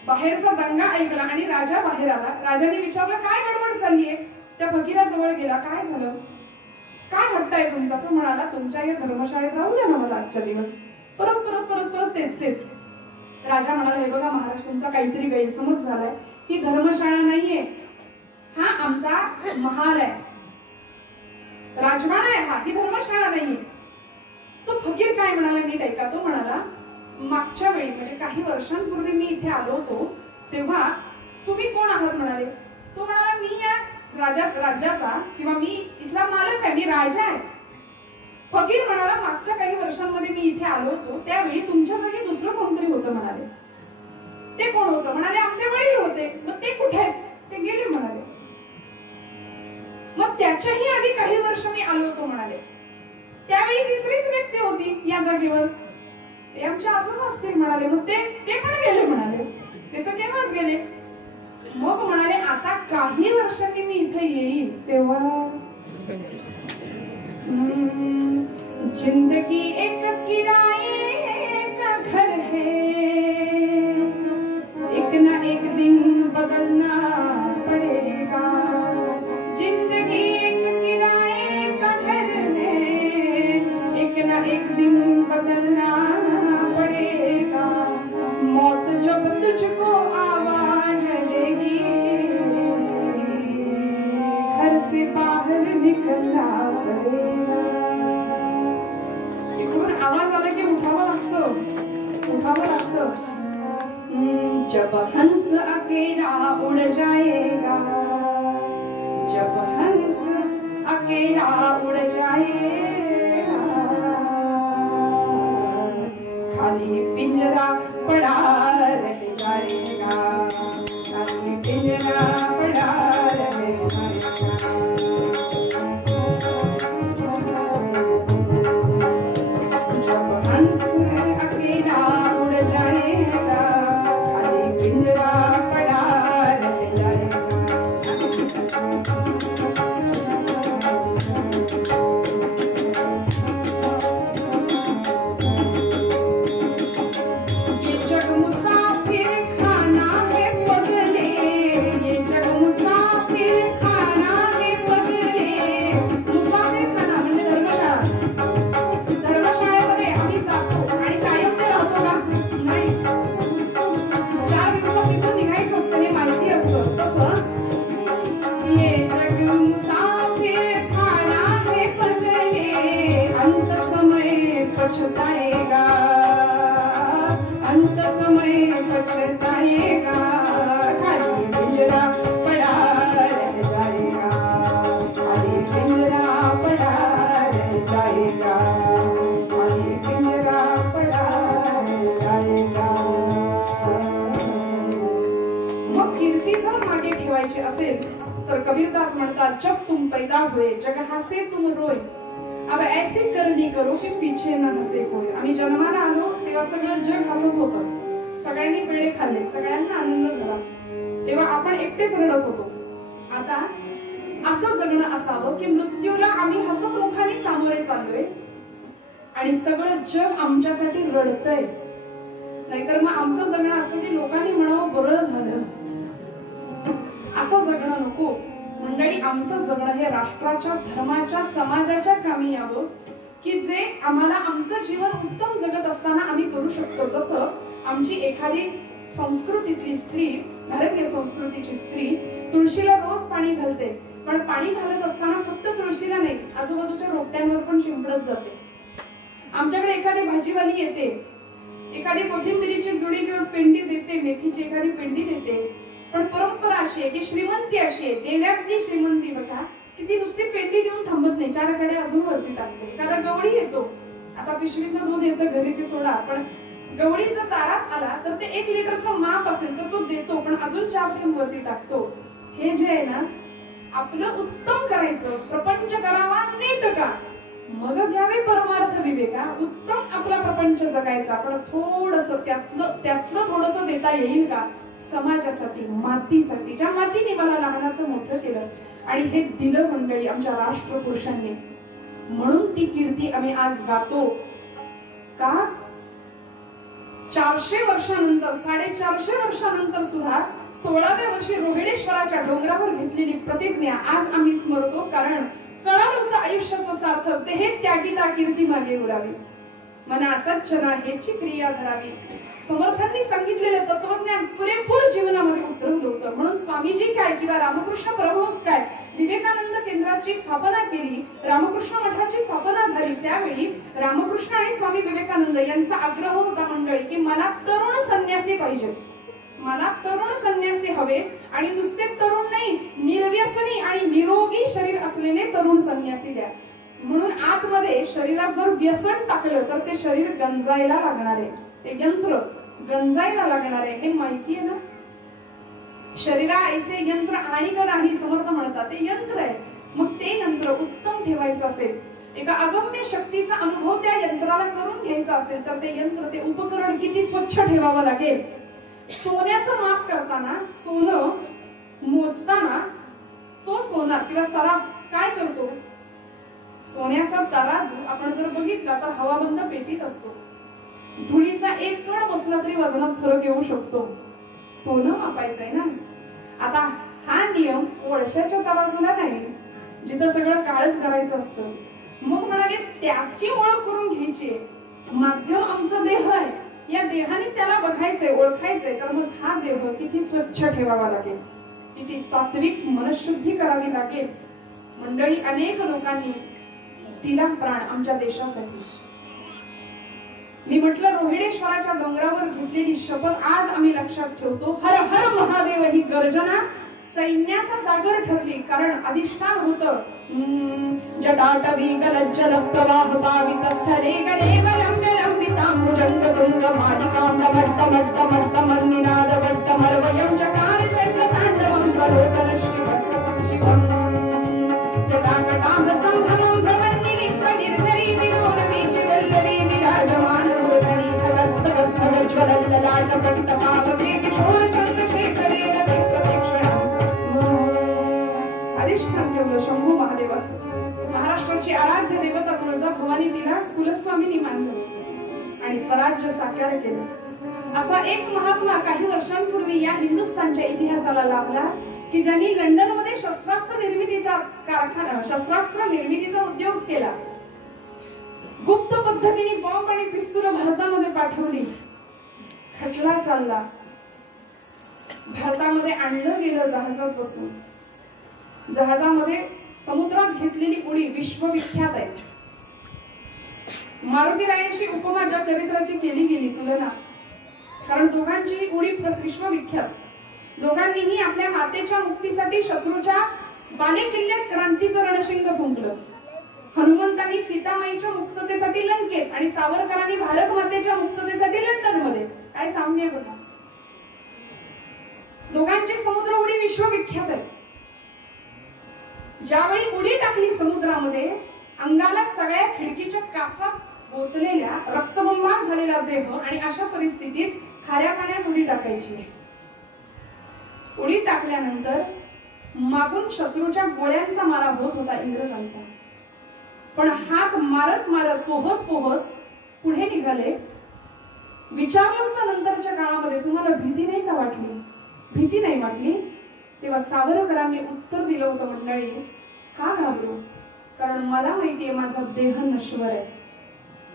बाहेरचा दंगा ऐकला आणि राजा बाहेर आला. राजाने विचारलं काय गडबड चाललीये? त्या फकीराजवळ गेला. काय झालं? काय हट्ट आहे तुमचा? तो म्हणाला, तुमच्या या धर्मशाळेत राहू द्या ना मला आजच्या दिवस. परत परत परत परत तेच तेच. राजा म्हणाला, हे बघा महाराज, तुमचा काहीतरी गैरसमज झालाय. ही धर्मशाळा नाहीये, हा आमचा महाल आहे, राजवाडा आहे हा, ही धर्मशाळा नाहीये. तो फकीर काय म्हणाला नीट ऐका. तो म्हणाला, मागच्या वेळी म्हणजे काही वर्षांपूर्वी मी इथे आलो होतो तेव्हा तुम्ही कोण आहात म्हणाले. तो म्हणाला, मी या राज्याचा किंवा मी इथला मालक आहे, मी राजा आहे. फकीर म्हणाला, मागच्या काही वर्षांमध्ये मी इथे आलो होतो त्यावेळी तुमच्या जागी दुसरं कोणतरी होतं म्हणाले. ते कोण होतं म्हणाले, आमचे वडील होते. मग ते कुठे आहेत? ते गेले म्हणाले. मग त्याच्याही आधी काही वर्ष मी आलो होतो म्हणाले, त्यावेळी तिसरीच व्यक्ती होती या जागेवर, ते आमच्या आजोबा असतील म्हणाले. मग ते पण गेले म्हणाले, ते तर केव्हाच गेले. मग म्हणाले, आता काही वर्षांनी मी इथे येईल तेव्हा जिंदगी एक किराए का घर है, एक ना एक दिन बदलना पड़ेगा. जिंदगी एक किराए का घर है, एक ना एक दिन बदलना पड़ेगा. मौत जब तुझको आवाज देगी, घर से बाहर निकलना पड़ेगा. आवाज आला की उठावं लागतं. जब हंस अकेला उड़ जाएगा, जब हंस अकेला उड़ जाएगा, खाली पिंजरा पड़ा रह जाएगा, खाली पिंजरा पड़ा रह जाएगा. कबीरदास म्हणतात, जब तुम पैदा हुए जग हसे तुम रोए, अब ऐसे करनी करो कि पीछे न हसे कोई. आम्ही जन्माला आलो तेव्हा सगळं जग हसत होतं, सगळ्यांनी पेढे खाल्ले, सगळ्यांना आनंद झाला, तेव्हा आपण एकटेच रडत होतो. आता असं जगणं असावं की मृत्यूला आम्ही हसमुखाने सामोरे चाललोय आणि सगळं जग आमच्यासाठी रडतंय. नाहीतर मग आमचं जगणं असतं की लोकांनी म्हणावं बरं झालं. असं जगणं नको मंडळी. आमचं जगणं हे राष्ट्राच्या, धर्माच्या, समाजाच्या कामी यावं की जे आम्हाला आमचं जीवन उत्तम जगत असताना आम्ही करू शकतो. जसं आमची एखादी संस्कृतीतली स्त्री, भारतीय संस्कृतीची स्त्री तुळशीला रोज पाणी घालते, पण पाणी घालत असताना फक्त तुळशीला नाही, आजूबाजूच्या रोपट्यांवर पण शिंपडत जाते. आमच्याकडे एखादी भाजीवाली येते, एखादी कोथिंबिरीची जुडी किंवा पेंडी देते, मेथीची एखादी पेंडी देते, पण परंपरा अशी आहे की श्रीमंती अशी आहे, देण्यातली श्रीमंती बघा की ती नुसती पेंडी देऊन थांबत नाही, 4 कडे अजून वरती टाकते. एखादा गवळी येतो, आता पिशवीतलं दूध येतं घरी ते सोडा, पण गवळी जर दारात आला तर ते 1 लिटरचा माप असेल तर तो देतो, पण अजून 4 थेंब वरती टाकतो. हे जे आहे ना, आपलं उत्तम करायचं, प्रपंच करावा नीट का, मग घ्यावे परमार्थ विवेका. उत्तम आपला प्रपंच जगायचा, पण थोडस त्यातलं थोडस देता येईल का समाजासाठी, मातीसाठी, ज्या मातीने मला लहानाचं मोठं केलं आणि हे दिलं मंडळी आमच्या राष्ट्रपुरुषांनी. म्हणून ती कीर्ती आम्ही आज गातो का 400 वर्षानंतर, 450 वर्षानंतर सुद्धा 16व्या वर्षी रोहिडेश्वराच्या डोंगरावर घेतलेली प्रतिज्ञा आज आम्ही स्मरतो. कारण कळालं होतं आयुष्याचं सार्थक ते हे त्यागिता कीर्ती मागे उरावी, मना सज्जना हेची क्रिया धरावी. समर्थांनी सांगितलेलं तत्वज्ञान पुरेपूर जीवनामध्ये उतरवलं होतं. म्हणून स्वामीजी काय किंवा रामकृष्ण परमहंस काय, विवेकानंद केंद्राची स्थापना केली, रामकृष्ण मठाची स्थापना झाली, त्यावेळी रामकृष्ण आणि स्वामी विवेकानंद यांचा आग्रह होता मंडळी की मला तरुण संन्यासी पाहिजे, मला तरुण संन्यासी हवे आणि नुसते तरुण नाही, निर्व्यसनी आणि निरोगी शरीर असलेले तरुण संन्यासी द्या. म्हणून आतमध्ये शरीरात जर व्यसन टाकलं तर ते शरीर गंजायला लागणार आहे, ते यंत्र गंजायला लागणार आहे, हे माहितीये ना. शरीरा ऐसे यंत्र आणि ग नाही समर्थ म्हणतात, ते यंत्र आहे. मग ते यंत्र उत्तम ठेवायचं असेल, एका अगम्य शक्तीचा अनुभव त्या यंत्राला करून घ्यायचा असेल तर ते यंत्र, ते उपकरण किती स्वच्छ ठेवावं लागेल. सोन्याचं माप करताना, सोनं मोजताना तो सोनार किंवा सराफ काय करतो, सोन्याचा तराजू आपण जर बघितला तर हवाबंद पेटीत असतो. धुळीचा एक कण बसला तरी वजनात फरक येऊ शकतो. सोनं मापायचंय ना. आता हा नियम कोळशाच्या तराजूला नाही, जिथं सगळं काळच करायचं असतं. मग म्हणाले त्याची ओळख करून घ्यायची, माध्यम आमचं देह आहे, या देहाने त्याला बघायचंय, ओळखायचंय. तर मग हा देह किती स्वच्छ ठेवावा लागेल, किती सात्विक मनशुद्धी करावी लागेल. मंडळी, अनेक लोकांनी दिला प्राण आमच्या देशासाठी. मी म्हटलं रोहिडेश्वराच्या डोंगरावर घेतलेली शपथ आज आम्ही लक्षात ठेवतो. हर हर महादेव ही गर्जना सैन्याचा जागर ठरली. कारण अधिष्ठान होतं जटाटवी गलज्जल प्रवाह पावित स्थले गलेव रम्य रम्यतांबुजंग तुंग मालिकांड भट्ट भट्ट भट्ट मन्निनाद भट्ट मर्वयं चकार चंड तांडवं प्रलोकन शिवं जटाकटाम संभ्रमं प्रवन्निलिप्त निर्झरी विनोद वीचि वल्लरी विराजमान मूर्धनि भगत भगत ज्वलल ललाट पट्ट पावके किशोर चंद्रशेखरे रति प्रतीक्षणं. अधिष्ठान ठेवलं शंभू महादेवाचं. महाराष्ट्राची आराध्य देवता तुळजा भवानी तिला कुलस्वामीनी मानलं आणि स्वराज्य साकार केलं. असा एक महात्मा काही वर्षांपूर्वी या हिंदुस्थानच्या इतिहासाला लाभला की ज्यांनी लंडन मध्ये शस्त्रास्त्र निर्मितीचा कारखाना, शस्त्रास्त्र निर्मितीचा उद्योग केला. गुप्त पद्धतीने बॉम्ब आणि पिस्तूल भारतामध्ये पाठवली. खटला चालला, भारतामध्ये आणलं गेलं जहाजात बसून. जहाजामध्ये समुद्रात घेतलेली उडी विश्वविख्यात आहे. मारुतीरायांची उपमा ज्या चरित्राची केली गेली तुलना, कारण दोघांची उडी विश्वविख्यात. दोघांनीही आपल्या मातेच्या मुक्तीसाठी शत्रूच्या बालेकिल्ल्यात क्रांतीचं रणशिंग फुंकलं. हनुमंतांनी सीतामाईच्या मुक्ततेसाठी लंकेत आणि सावरकरांनी भारत मातेच्या मुक्ततेसाठी लंडन मध्ये. काय साम्य बघा. दोघांची समुद्र उडी विश्वविख्यात आहे. ज्यावेळी उडी टाकली समुद्रामध्ये, अंगाला सगळ्या खिडकीच्या काचा बोचलेल्या, रक्तबंबाळ झालेला देह आणि अशा परिस्थितीत खाऱ्या पाण्यात उडी टाकायची. उडी टाकल्यानंतर मागून शत्रूच्या गोळ्यांचा मारा होत होता इंग्रजांचा. पण हात मारत मारत पोहत पोहत पुढे निघाले. विचारलं होतं नंतरच्या काळामध्ये तुम्हाला भीती नाही का वाटली, भीती नाही वाटली. तेव्हा सावरकरांनी उत्तर दिलं होतं मंडळी, का घाबरू, कारण मला माहितीये माझा देह नश्वर आहे,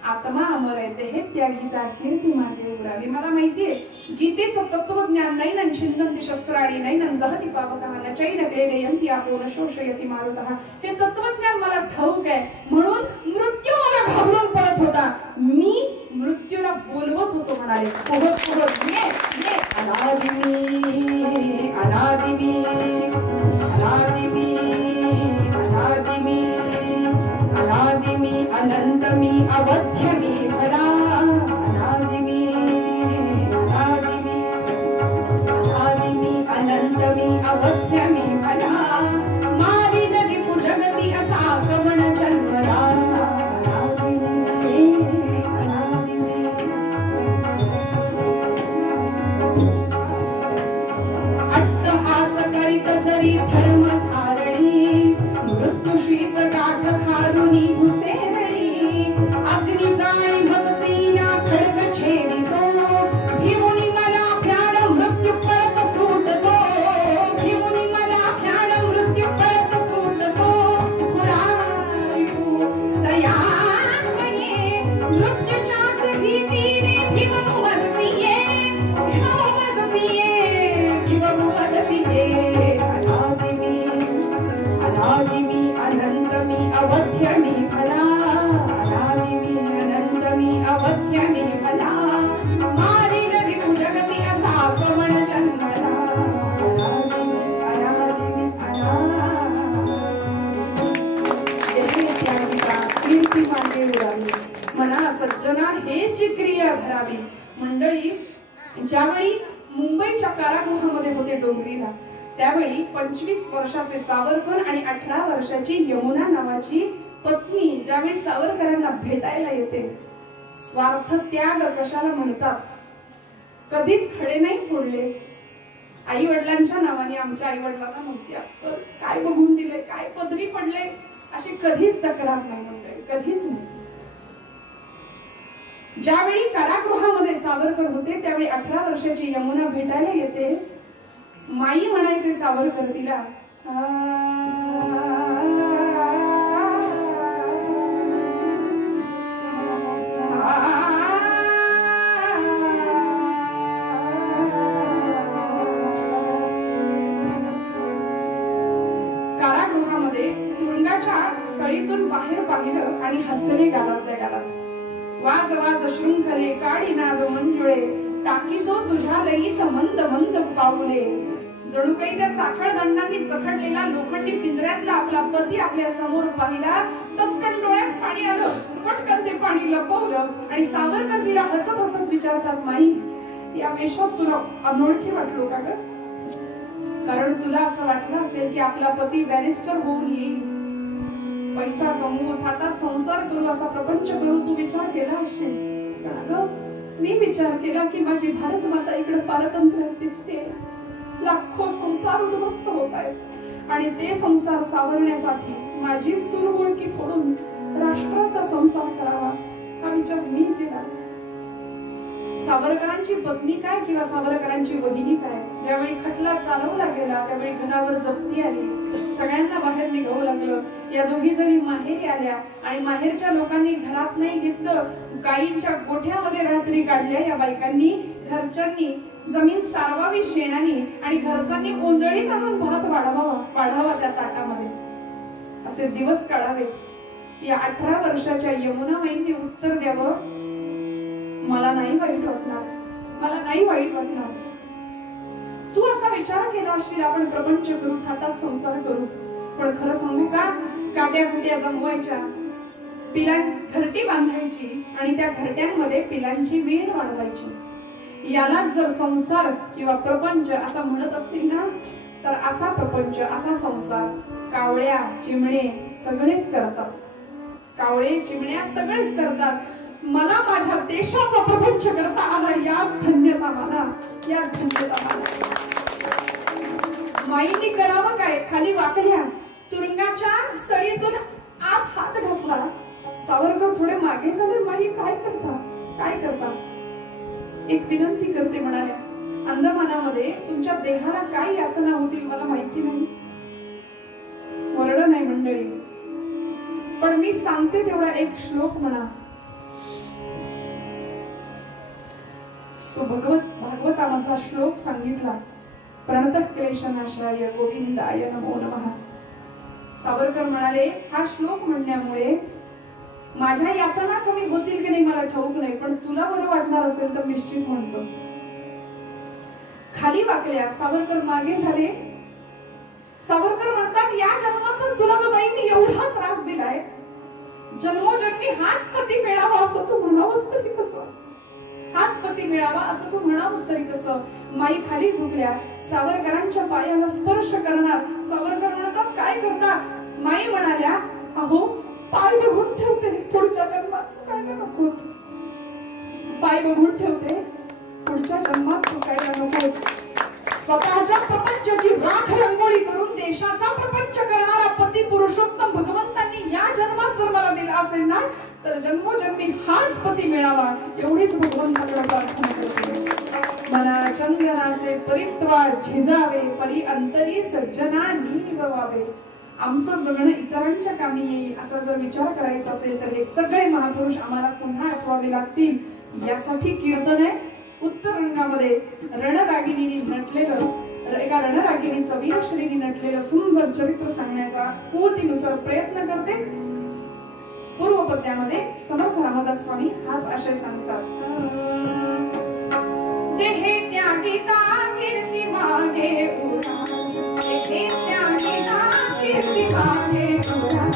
आत्मा अमर आहे. ते हे त्यागिता कीर्ती मागे उरावी. मला माहितीये गीतेचं तत्वज्ञान नैनं छिंदन्ति शस्त्राणि नैनं दहति पावकः न चैन वेगयन्ति आपो न शोषयति मारुतः. हे तत्वज्ञान मला ठाऊक आहे, म्हणून मृत्यू मला घाबरून पडत होता, मी मृत्यूला बोलवत होतो. म्हणाले पोहत पोहत ये ये अनादिमी अनादिमी अनादिमी अनादिमी अनादिमी अनंतमी अवध्यमी भरा अनादिमी अनादिमी अनादिमी अनंतमी अवध्यमी भरा मारी नदी जगती असा कवण जन्मला अनादिमी अनादिमी. अट्टहास करीत जरी धर्म धारणी मृत्यूशीच गाठ खारुनी घुसेरणी अग्निजा मंडळी ज्यावेळी मुंबईच्या कारागृहामध्ये होते डोंगरीला, त्यावेळी 25 वर्षाचे सावरकर आणि 18 वर्षाची यमुना नावाची पत्नी ज्यावेळी सावरकरांना भेटायला येते, स्वार्थ त्याग कशाला म्हणतात, कधीच खडे नाही फोडले. आई वडिलांच्या नावाने आमच्या आई वडिलांना नव्हत्या, काय बघून दिले, काय पदरी पडले, अशी कधीच तक्रार नाही मंडळी, कधीच नाही. ज्यावेळी कारागृहामध्ये सावरकर होते त्यावेळी 18 वर्षाची यमुना भेटायला येते. माई म्हणायचे सावरकर तिला, कारागृहामध्ये तुरुंगाच्या सळीतून बाहेर पाहिलं आणि हसले गालातल्या गालात. वाज वाज शृंखले काढी नाद मंजुळे, टाकीतो तुझ्या लईत मंद मंद पाऊले. जणू काही त्या साखळ दंडांनी जखडलेला लोखंडी पिंजऱ्यातला आपला पती आपल्या समोर पाहिला. तचकन डोळ्यात पाणी आलं, पटकन ते पाणी लपवलं आणि सावरकर तिला हसत हसत विचारतात, माई या वेशात तुला अनोळखी वाटलो का ग? कारण तुला असं वाटलं असेल की आपला पती बॅरिस्टर होऊन येईल, पैसा कमवू, थाटात संसार करू, असा प्रपंच करू, तू विचार केला असेल. पण अगं मी विचार केला की माझी भारत माता इकडे पारतंत्र्य दिसते, लाखो संसार उद्ध्वस्त होत आहेत आणि ते संसार सावरण्यासाठी माझी चुलबुळकी फोडून राष्ट्राचा संसार करावा हा विचार मी केला. सावरकरांची पत्नी काय किंवा सावरकरांची वहिनी काय, ज्यावेळी खटला चालवला गेला त्यावेळी घरावर जप्ती आली, सगळ्यांना बाहेर निघावं लागलं. या दोघी जणी माहेरी आल्या आणि माहेरच्या लोकांनी घरात नाही घेतलं, गायींच्या गोठ्यामध्ये रात्री काढल्या. या बायकांनी घरच्यांनी जमीन सारवावी शेणानी आणि घरच्यांनी ओंजळी काढून भात वाढावा त्या ताटामध्ये, असे दिवस काढावे. या 18 वर्षाच्या यमुनाबाईंनी उत्तर द्यावं, मला नाही वाईट वाटणार, मला नाही वाईट वाटणार. तू असा विचार केला असशील आपण प्रपंच करू, थाटात संसार करू, पण खरं सांगू का, काट्या कुट्या जमवायच्या, पिलां घरटी बांधायची आणि त्या घरट्यांमध्ये पिलांची वेण वाढवायची. यालाच जर संसार किंवा प्रपंच असं म्हणत असतील ना, तर असा प्रपंच, असा संसार कावळ्या चिमणे सगळेच करतात. कावळे चिमण्या सगळेच करतात. मला माझ्या देशाचा प्रपंच करता आला, या धन्यता मला, या धन्यता मला. माईंनी करावं काय, खाली वाकल्या, तुरुंगाच्या सळीतून आत हात घातला. सावरकर थोडे मागे झाले, माई काय करता, काय करता? एक विनंती करते म्हणाल्या, अंदमानामध्ये तुमच्या देहाला काय यातना होतील मला माहिती नाही, वरड नाही मंडळी, पण मी सांगते तेवढा एक श्लोक म्हणा. तो भागवतामधला श्लोक सांगितला, प्रणतः क्लेशनाशाय गोविंदाय नमो नमः. सावरकर म्हणाले, हा श्लोक म्हणण्यामुळे माझ्या यातना कमी होतील की नाही मला ठाऊक नाही, पण तुला बरं वाटणार असेल तर निश्चित म्हणतो. खाली वाकल्या, सावरकर मागे झाले. सावरकर म्हणतात, या जन्मातच तुला बाईंनी एवढा त्रास दिलाय, जन्मोजन्मी हाच पती मिळावा असं तू म्हणावंस तरी कसं, हाच पती मिळावा असं तू म्हणावंस तरी कसं. माई खाली झुकल्या, सावरकरांच्या पायाला स्पर्श करणार. सावरकर म्हणतात, काय करता? माई म्हणाल्या, अहो पाय बघून ठेवते, पुढच्या जन्मात चुकायला नको, पाय बघून ठेवते, पुढच्या जन्मात चुकायला नको. स्वतःच्या प्रपंचाची राख रंगोळी करून देशाचा प्रपंच करणारा पती पुरुषोत्तम भगवंतांनी या जन्मात जर मला दिला असेल ना, तर जन्मोजन्मी हाच पती मिळावा एवढीच भगवंताकडे प्रार्थना करते. मना चंदनाचे परित्वा झिजावे, परी अंतरी सज्जना निववावे. आमचं जगणं इतरांच्या कामी येईल असा जर विचार करायचा असेल तर हे सगळे महापुरुष आम्हाला पुन्हा आठवावे लागतील. यासाठी कीर्तन आहे. उत्तर रंगामध्ये रणरागिणीने नटलेलं, एका रणरागिणीचं वीरश्रीने नटलेलं सुंदर चरित्र सांगण्याचा पूर्तीनुसार प्रयत्न करते. पूर्वपद्यामध्ये समर्थ रामदास स्वामी हाच आशय सांगतात. देहे त्यागिता कीर्ती मागे उरा, देहे त्यागिता कीर्ती मागे उरा.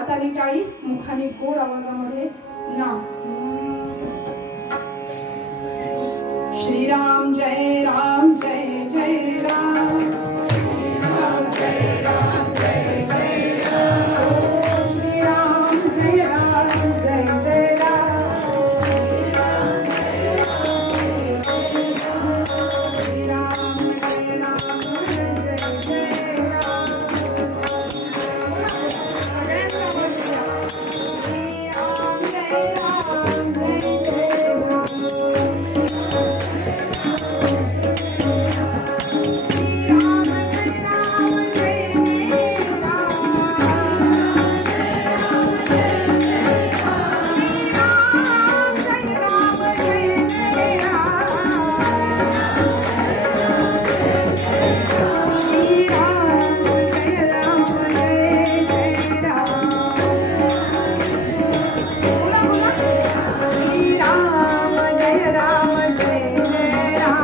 हाताने टाळी, मुखाने गोड आवाजामध्ये ना. श्रीराम जय राम जय जय राम, श्रीराम जय राम जय जय राम, श्रीराम जय राम जय जय राम, श्रीराम जय राम जय जय राम, श्रीराम जय राम जय जय राम. श्रीराम जय राम जय जय राम.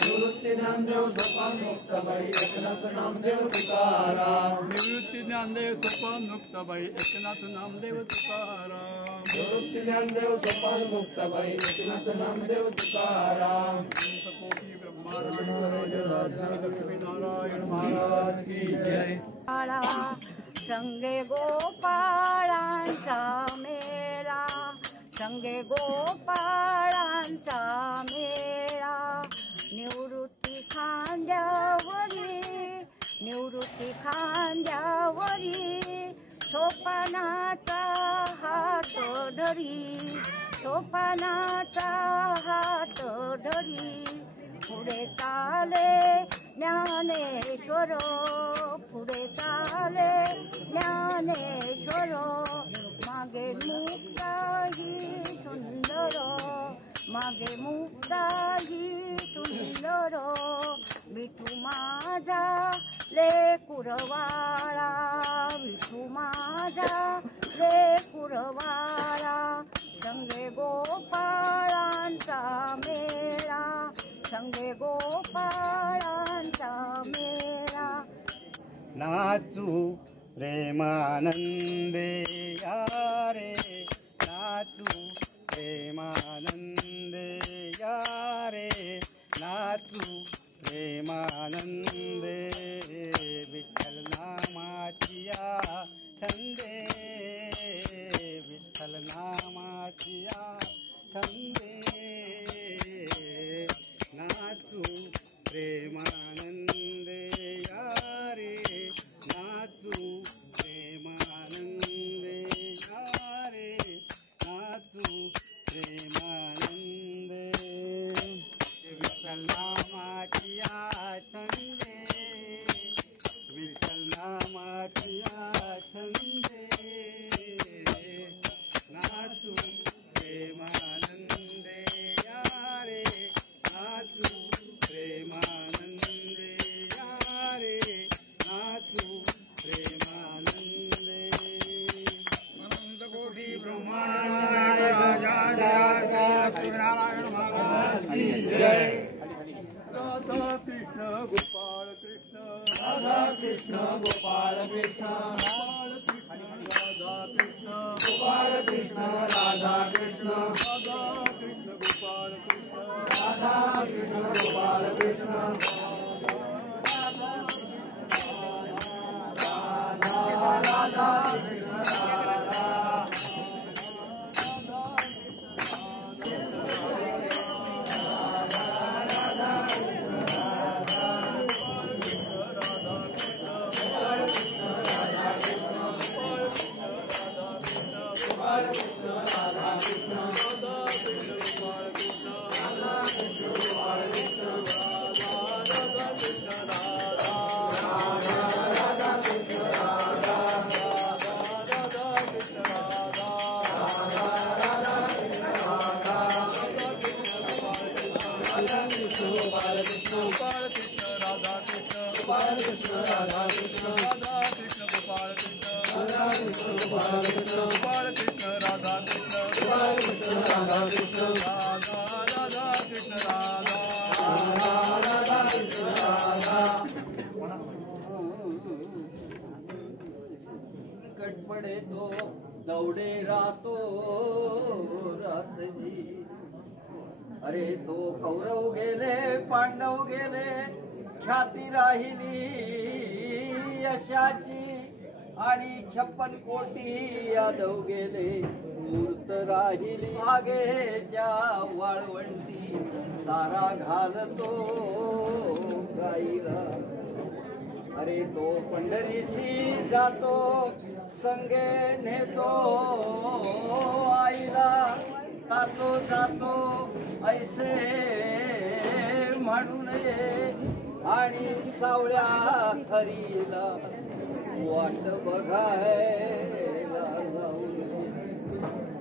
निवृत्ती ज्ञानदेव सोपान मुक्ताबाई एकनाथ नामदेव तुकाराम. निवृत्ती ज्ञानदेव सोपान मुक्ताबाई एकनाथ नामदेव तुकाराम. निवृत्ती ज्ञानदेव सोपान मुक्ताबाई एकनाथ नामदेव तुकाराम. कोटी नारायण महाराज की जय. संगे गोपाळांचा मेळा, संगे गोपाळांचा मेळा. निवृत्ती खांद्यावरी, निवृत्ती खांद्यावरी. सोपानाचा हात धरी, सोपानाचा हात धरी. पुढे चाले ज्ञानेश्वर, पुढे चाले ज्ञानेश्वर. मागे मुक्ताही सुंदर, मागे मुक्ताही सुंदर. विठू माझा लेकुरवाळा, विठू माझा लेकुरवाळा. संगे गोपाळ नाचू प्रेमानंदे या रे नाचू प्रेमानंदे या रे नाचू प्रेमानंदे विठ्ठल नामाचिया छंदे विठ्ठल नामाचिया छंदे नाचू प्रेमानंदे या रे नाचू प्रेमानंदे या रे नाचू प्रेमानंदे विठ्ठल नामाचिया छंदे विठ्ठल नामाचिया छंदे नाचू प्रेमानंदे या रे नाचू प्रेमानंदे या रे नाचू प्रेमानंदे अनंत कोटी ब्रह्मांड राजा जय लक्ष्मीनारायण महाराज की जय। राधा कृष्ण गोपाल कृष्ण राधा कृष्ण गोपाल कृष्ण राधा कृष्ण गोपाल कृष्ण राधा कृष्ण राधा कृष्ण गोपाल कृष्ण राधा कृष्ण गोपाल कृष्ण राधा कृष्ण पड़े तो दौड़े रातो रात्री अरे तो कौरव गेले पांडव गेले ख्याती राहिली यशाची आणि 56 कोटी यादव गेले मूर्त राहिली मागेच्या वाळवंटी सारा घालतो गाईला अरे तो पंढरीशी जातो संगे नेतो आईला जातो जातो ऐसे म्हणून ये आणि सावळ्या हरीला वाट बघायला जाऊन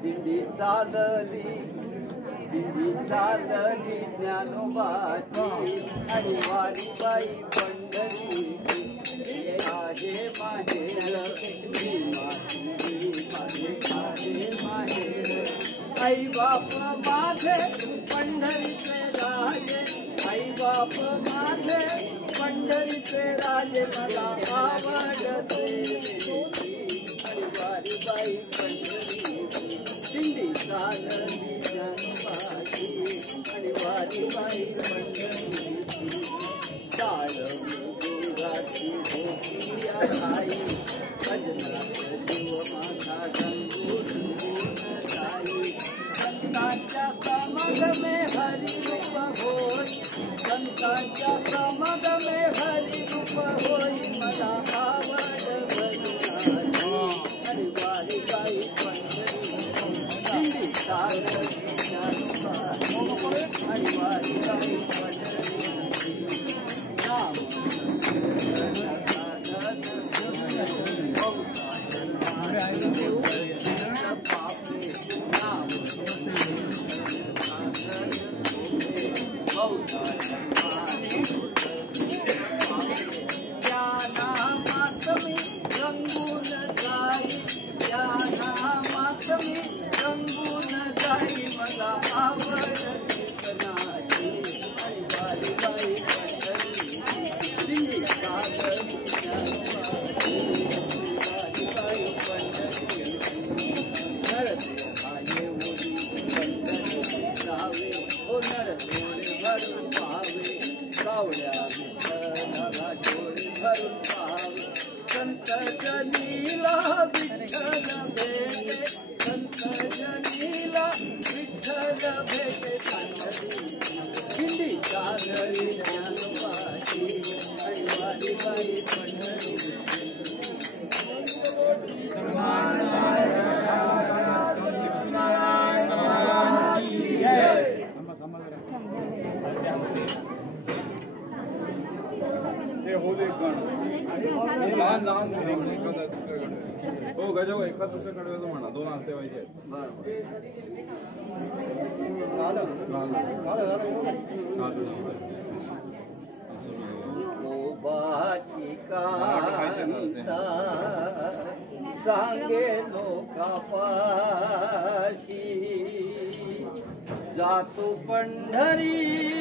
दिंडी चालली ज्ञानोबाची आणि वारीबाई पंढरी माझे माहेर माझे माहेर आई बाप माझे पंढरीचे राजे आई बाप माझे पंढरीचे राजे मला आवडते आणि वारीबाई पंढरी दिंडी चालली ज्ञानोबाची आणि वारीबाई पंढरी टाळ मुराची भोगिया आई भजनात जीव माझा रंगून जाई संतांच्या समागमे हरी रूप होई संतांच्या समागमे हरी रूप होई मला आवड जनीला विठ्ठल भेटे, संत जनीला विठ्ठल भेटे. हिंदी चालरी ज्ञानोबाची वारी बाई पंढरी. लहान लहान हो गजाव एखाद दुसऱ्या कडव्याचं म्हणा, दोन आलते पाहिजे. गोबाची कांता सांगे लोकापाशी, जातो पंढरीसी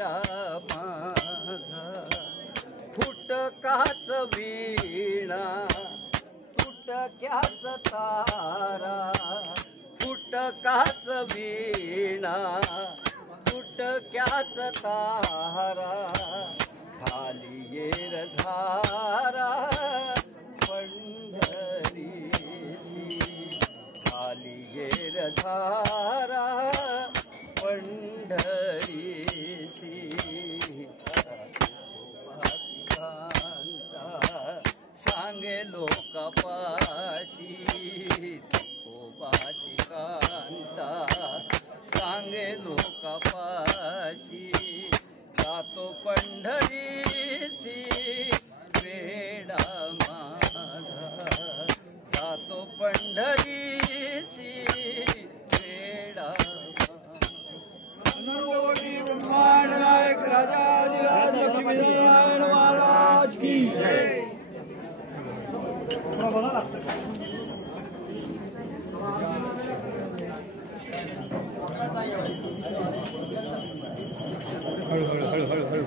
माझा. फुटकाच वीणा तुटक्याच तारा, फुटकाच वीणा तुटक्याच तारा. खाली येर धारा पंढरी, खाली येर धारा पंढरीची. सांगे लोकापाशी, गोबाची कांता सांगे लोकापाशी. जातो पंढरीसी वेडा माझा, जातो पंढरीसी वेडा. नायक राजा लक्ष्मीनारायण महाराज की जय. हळू हळू हळू हळू हळू.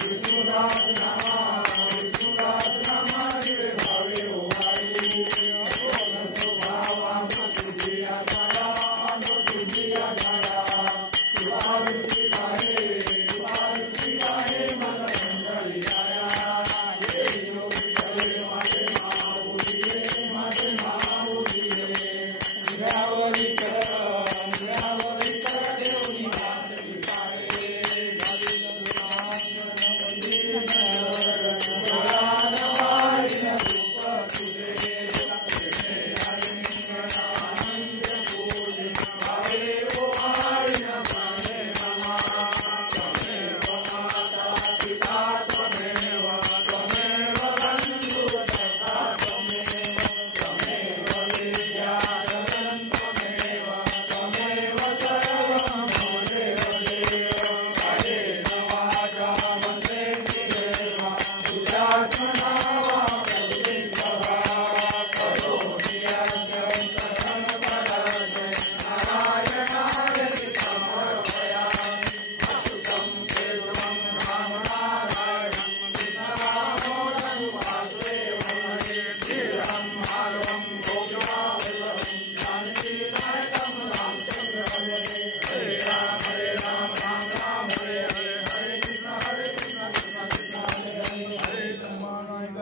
विष्णुदास नामा विष्णुदास नामा भावे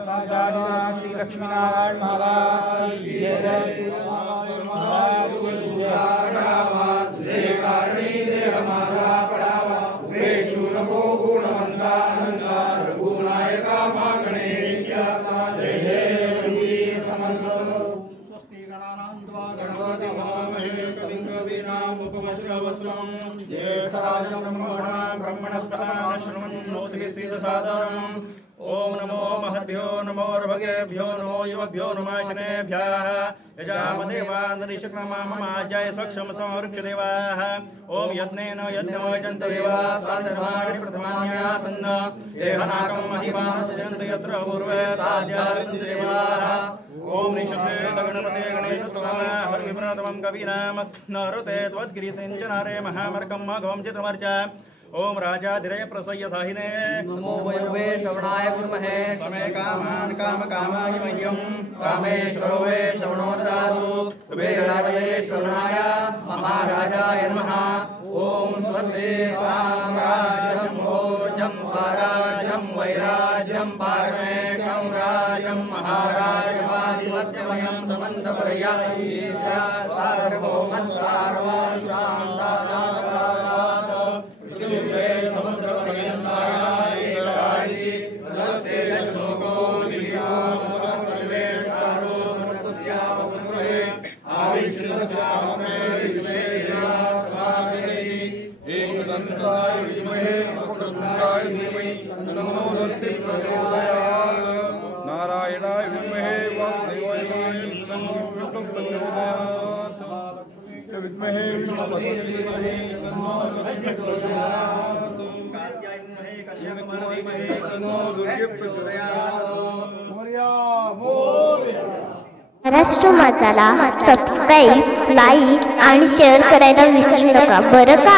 श्री लक्ष्मीनारायण महाराज की जय। ओम नमो महद्भ्यो नमो र्भगेभ्यो नमो युवभ्यो नमः शनेभ्यः यजामदेवान्दनिशक्रमाममाजय सक्षम संवृक्ष देवाः। ओम यज्ञेन यज्ञो यजन्त देवाः साधर्माणि प्रथमान्यासन्न देहनाकं महिमानसजन्त यत्र पूर्वे साध्यासन्त देवाः। ओम निशते गणपते गणेशत्वमः हरविप्रणतमं कवीनां नरुते त्वद्गिरितिञ्जनारे महामर्कं मघवं चित्रमर्च। ओम राजाधिरय प्रसय्य साहिने नमो वयवे श्रवणाय कुर्महे समे कामान् कामकामाय मह्यं कामेश्वरो वे श्रवणो ददातु कुबेराय श्रवणाय महाराजाय नमः। ओम स्वस्ति साम्राज्यं भोजं स्वराज्यं वैराज्यं पारमेष्ठं राज्यं महाराजमाधिपत्यमयं समन्तपर्यायीशा सार्वभौमः सार्वशान्तानाथः नारायणाय विद्महे वासुदेवाय प्रचोदयात् विद्महे विष्णुपत्नीमहे तन्नो लक्ष्मी प्रचोदयात् तन्नो दुर्गे प्रचोदयात्। महाराष्ट्र माझाला सबस्क्राईब, लाईक आणि शेअर करायला विसरू नका बरं का।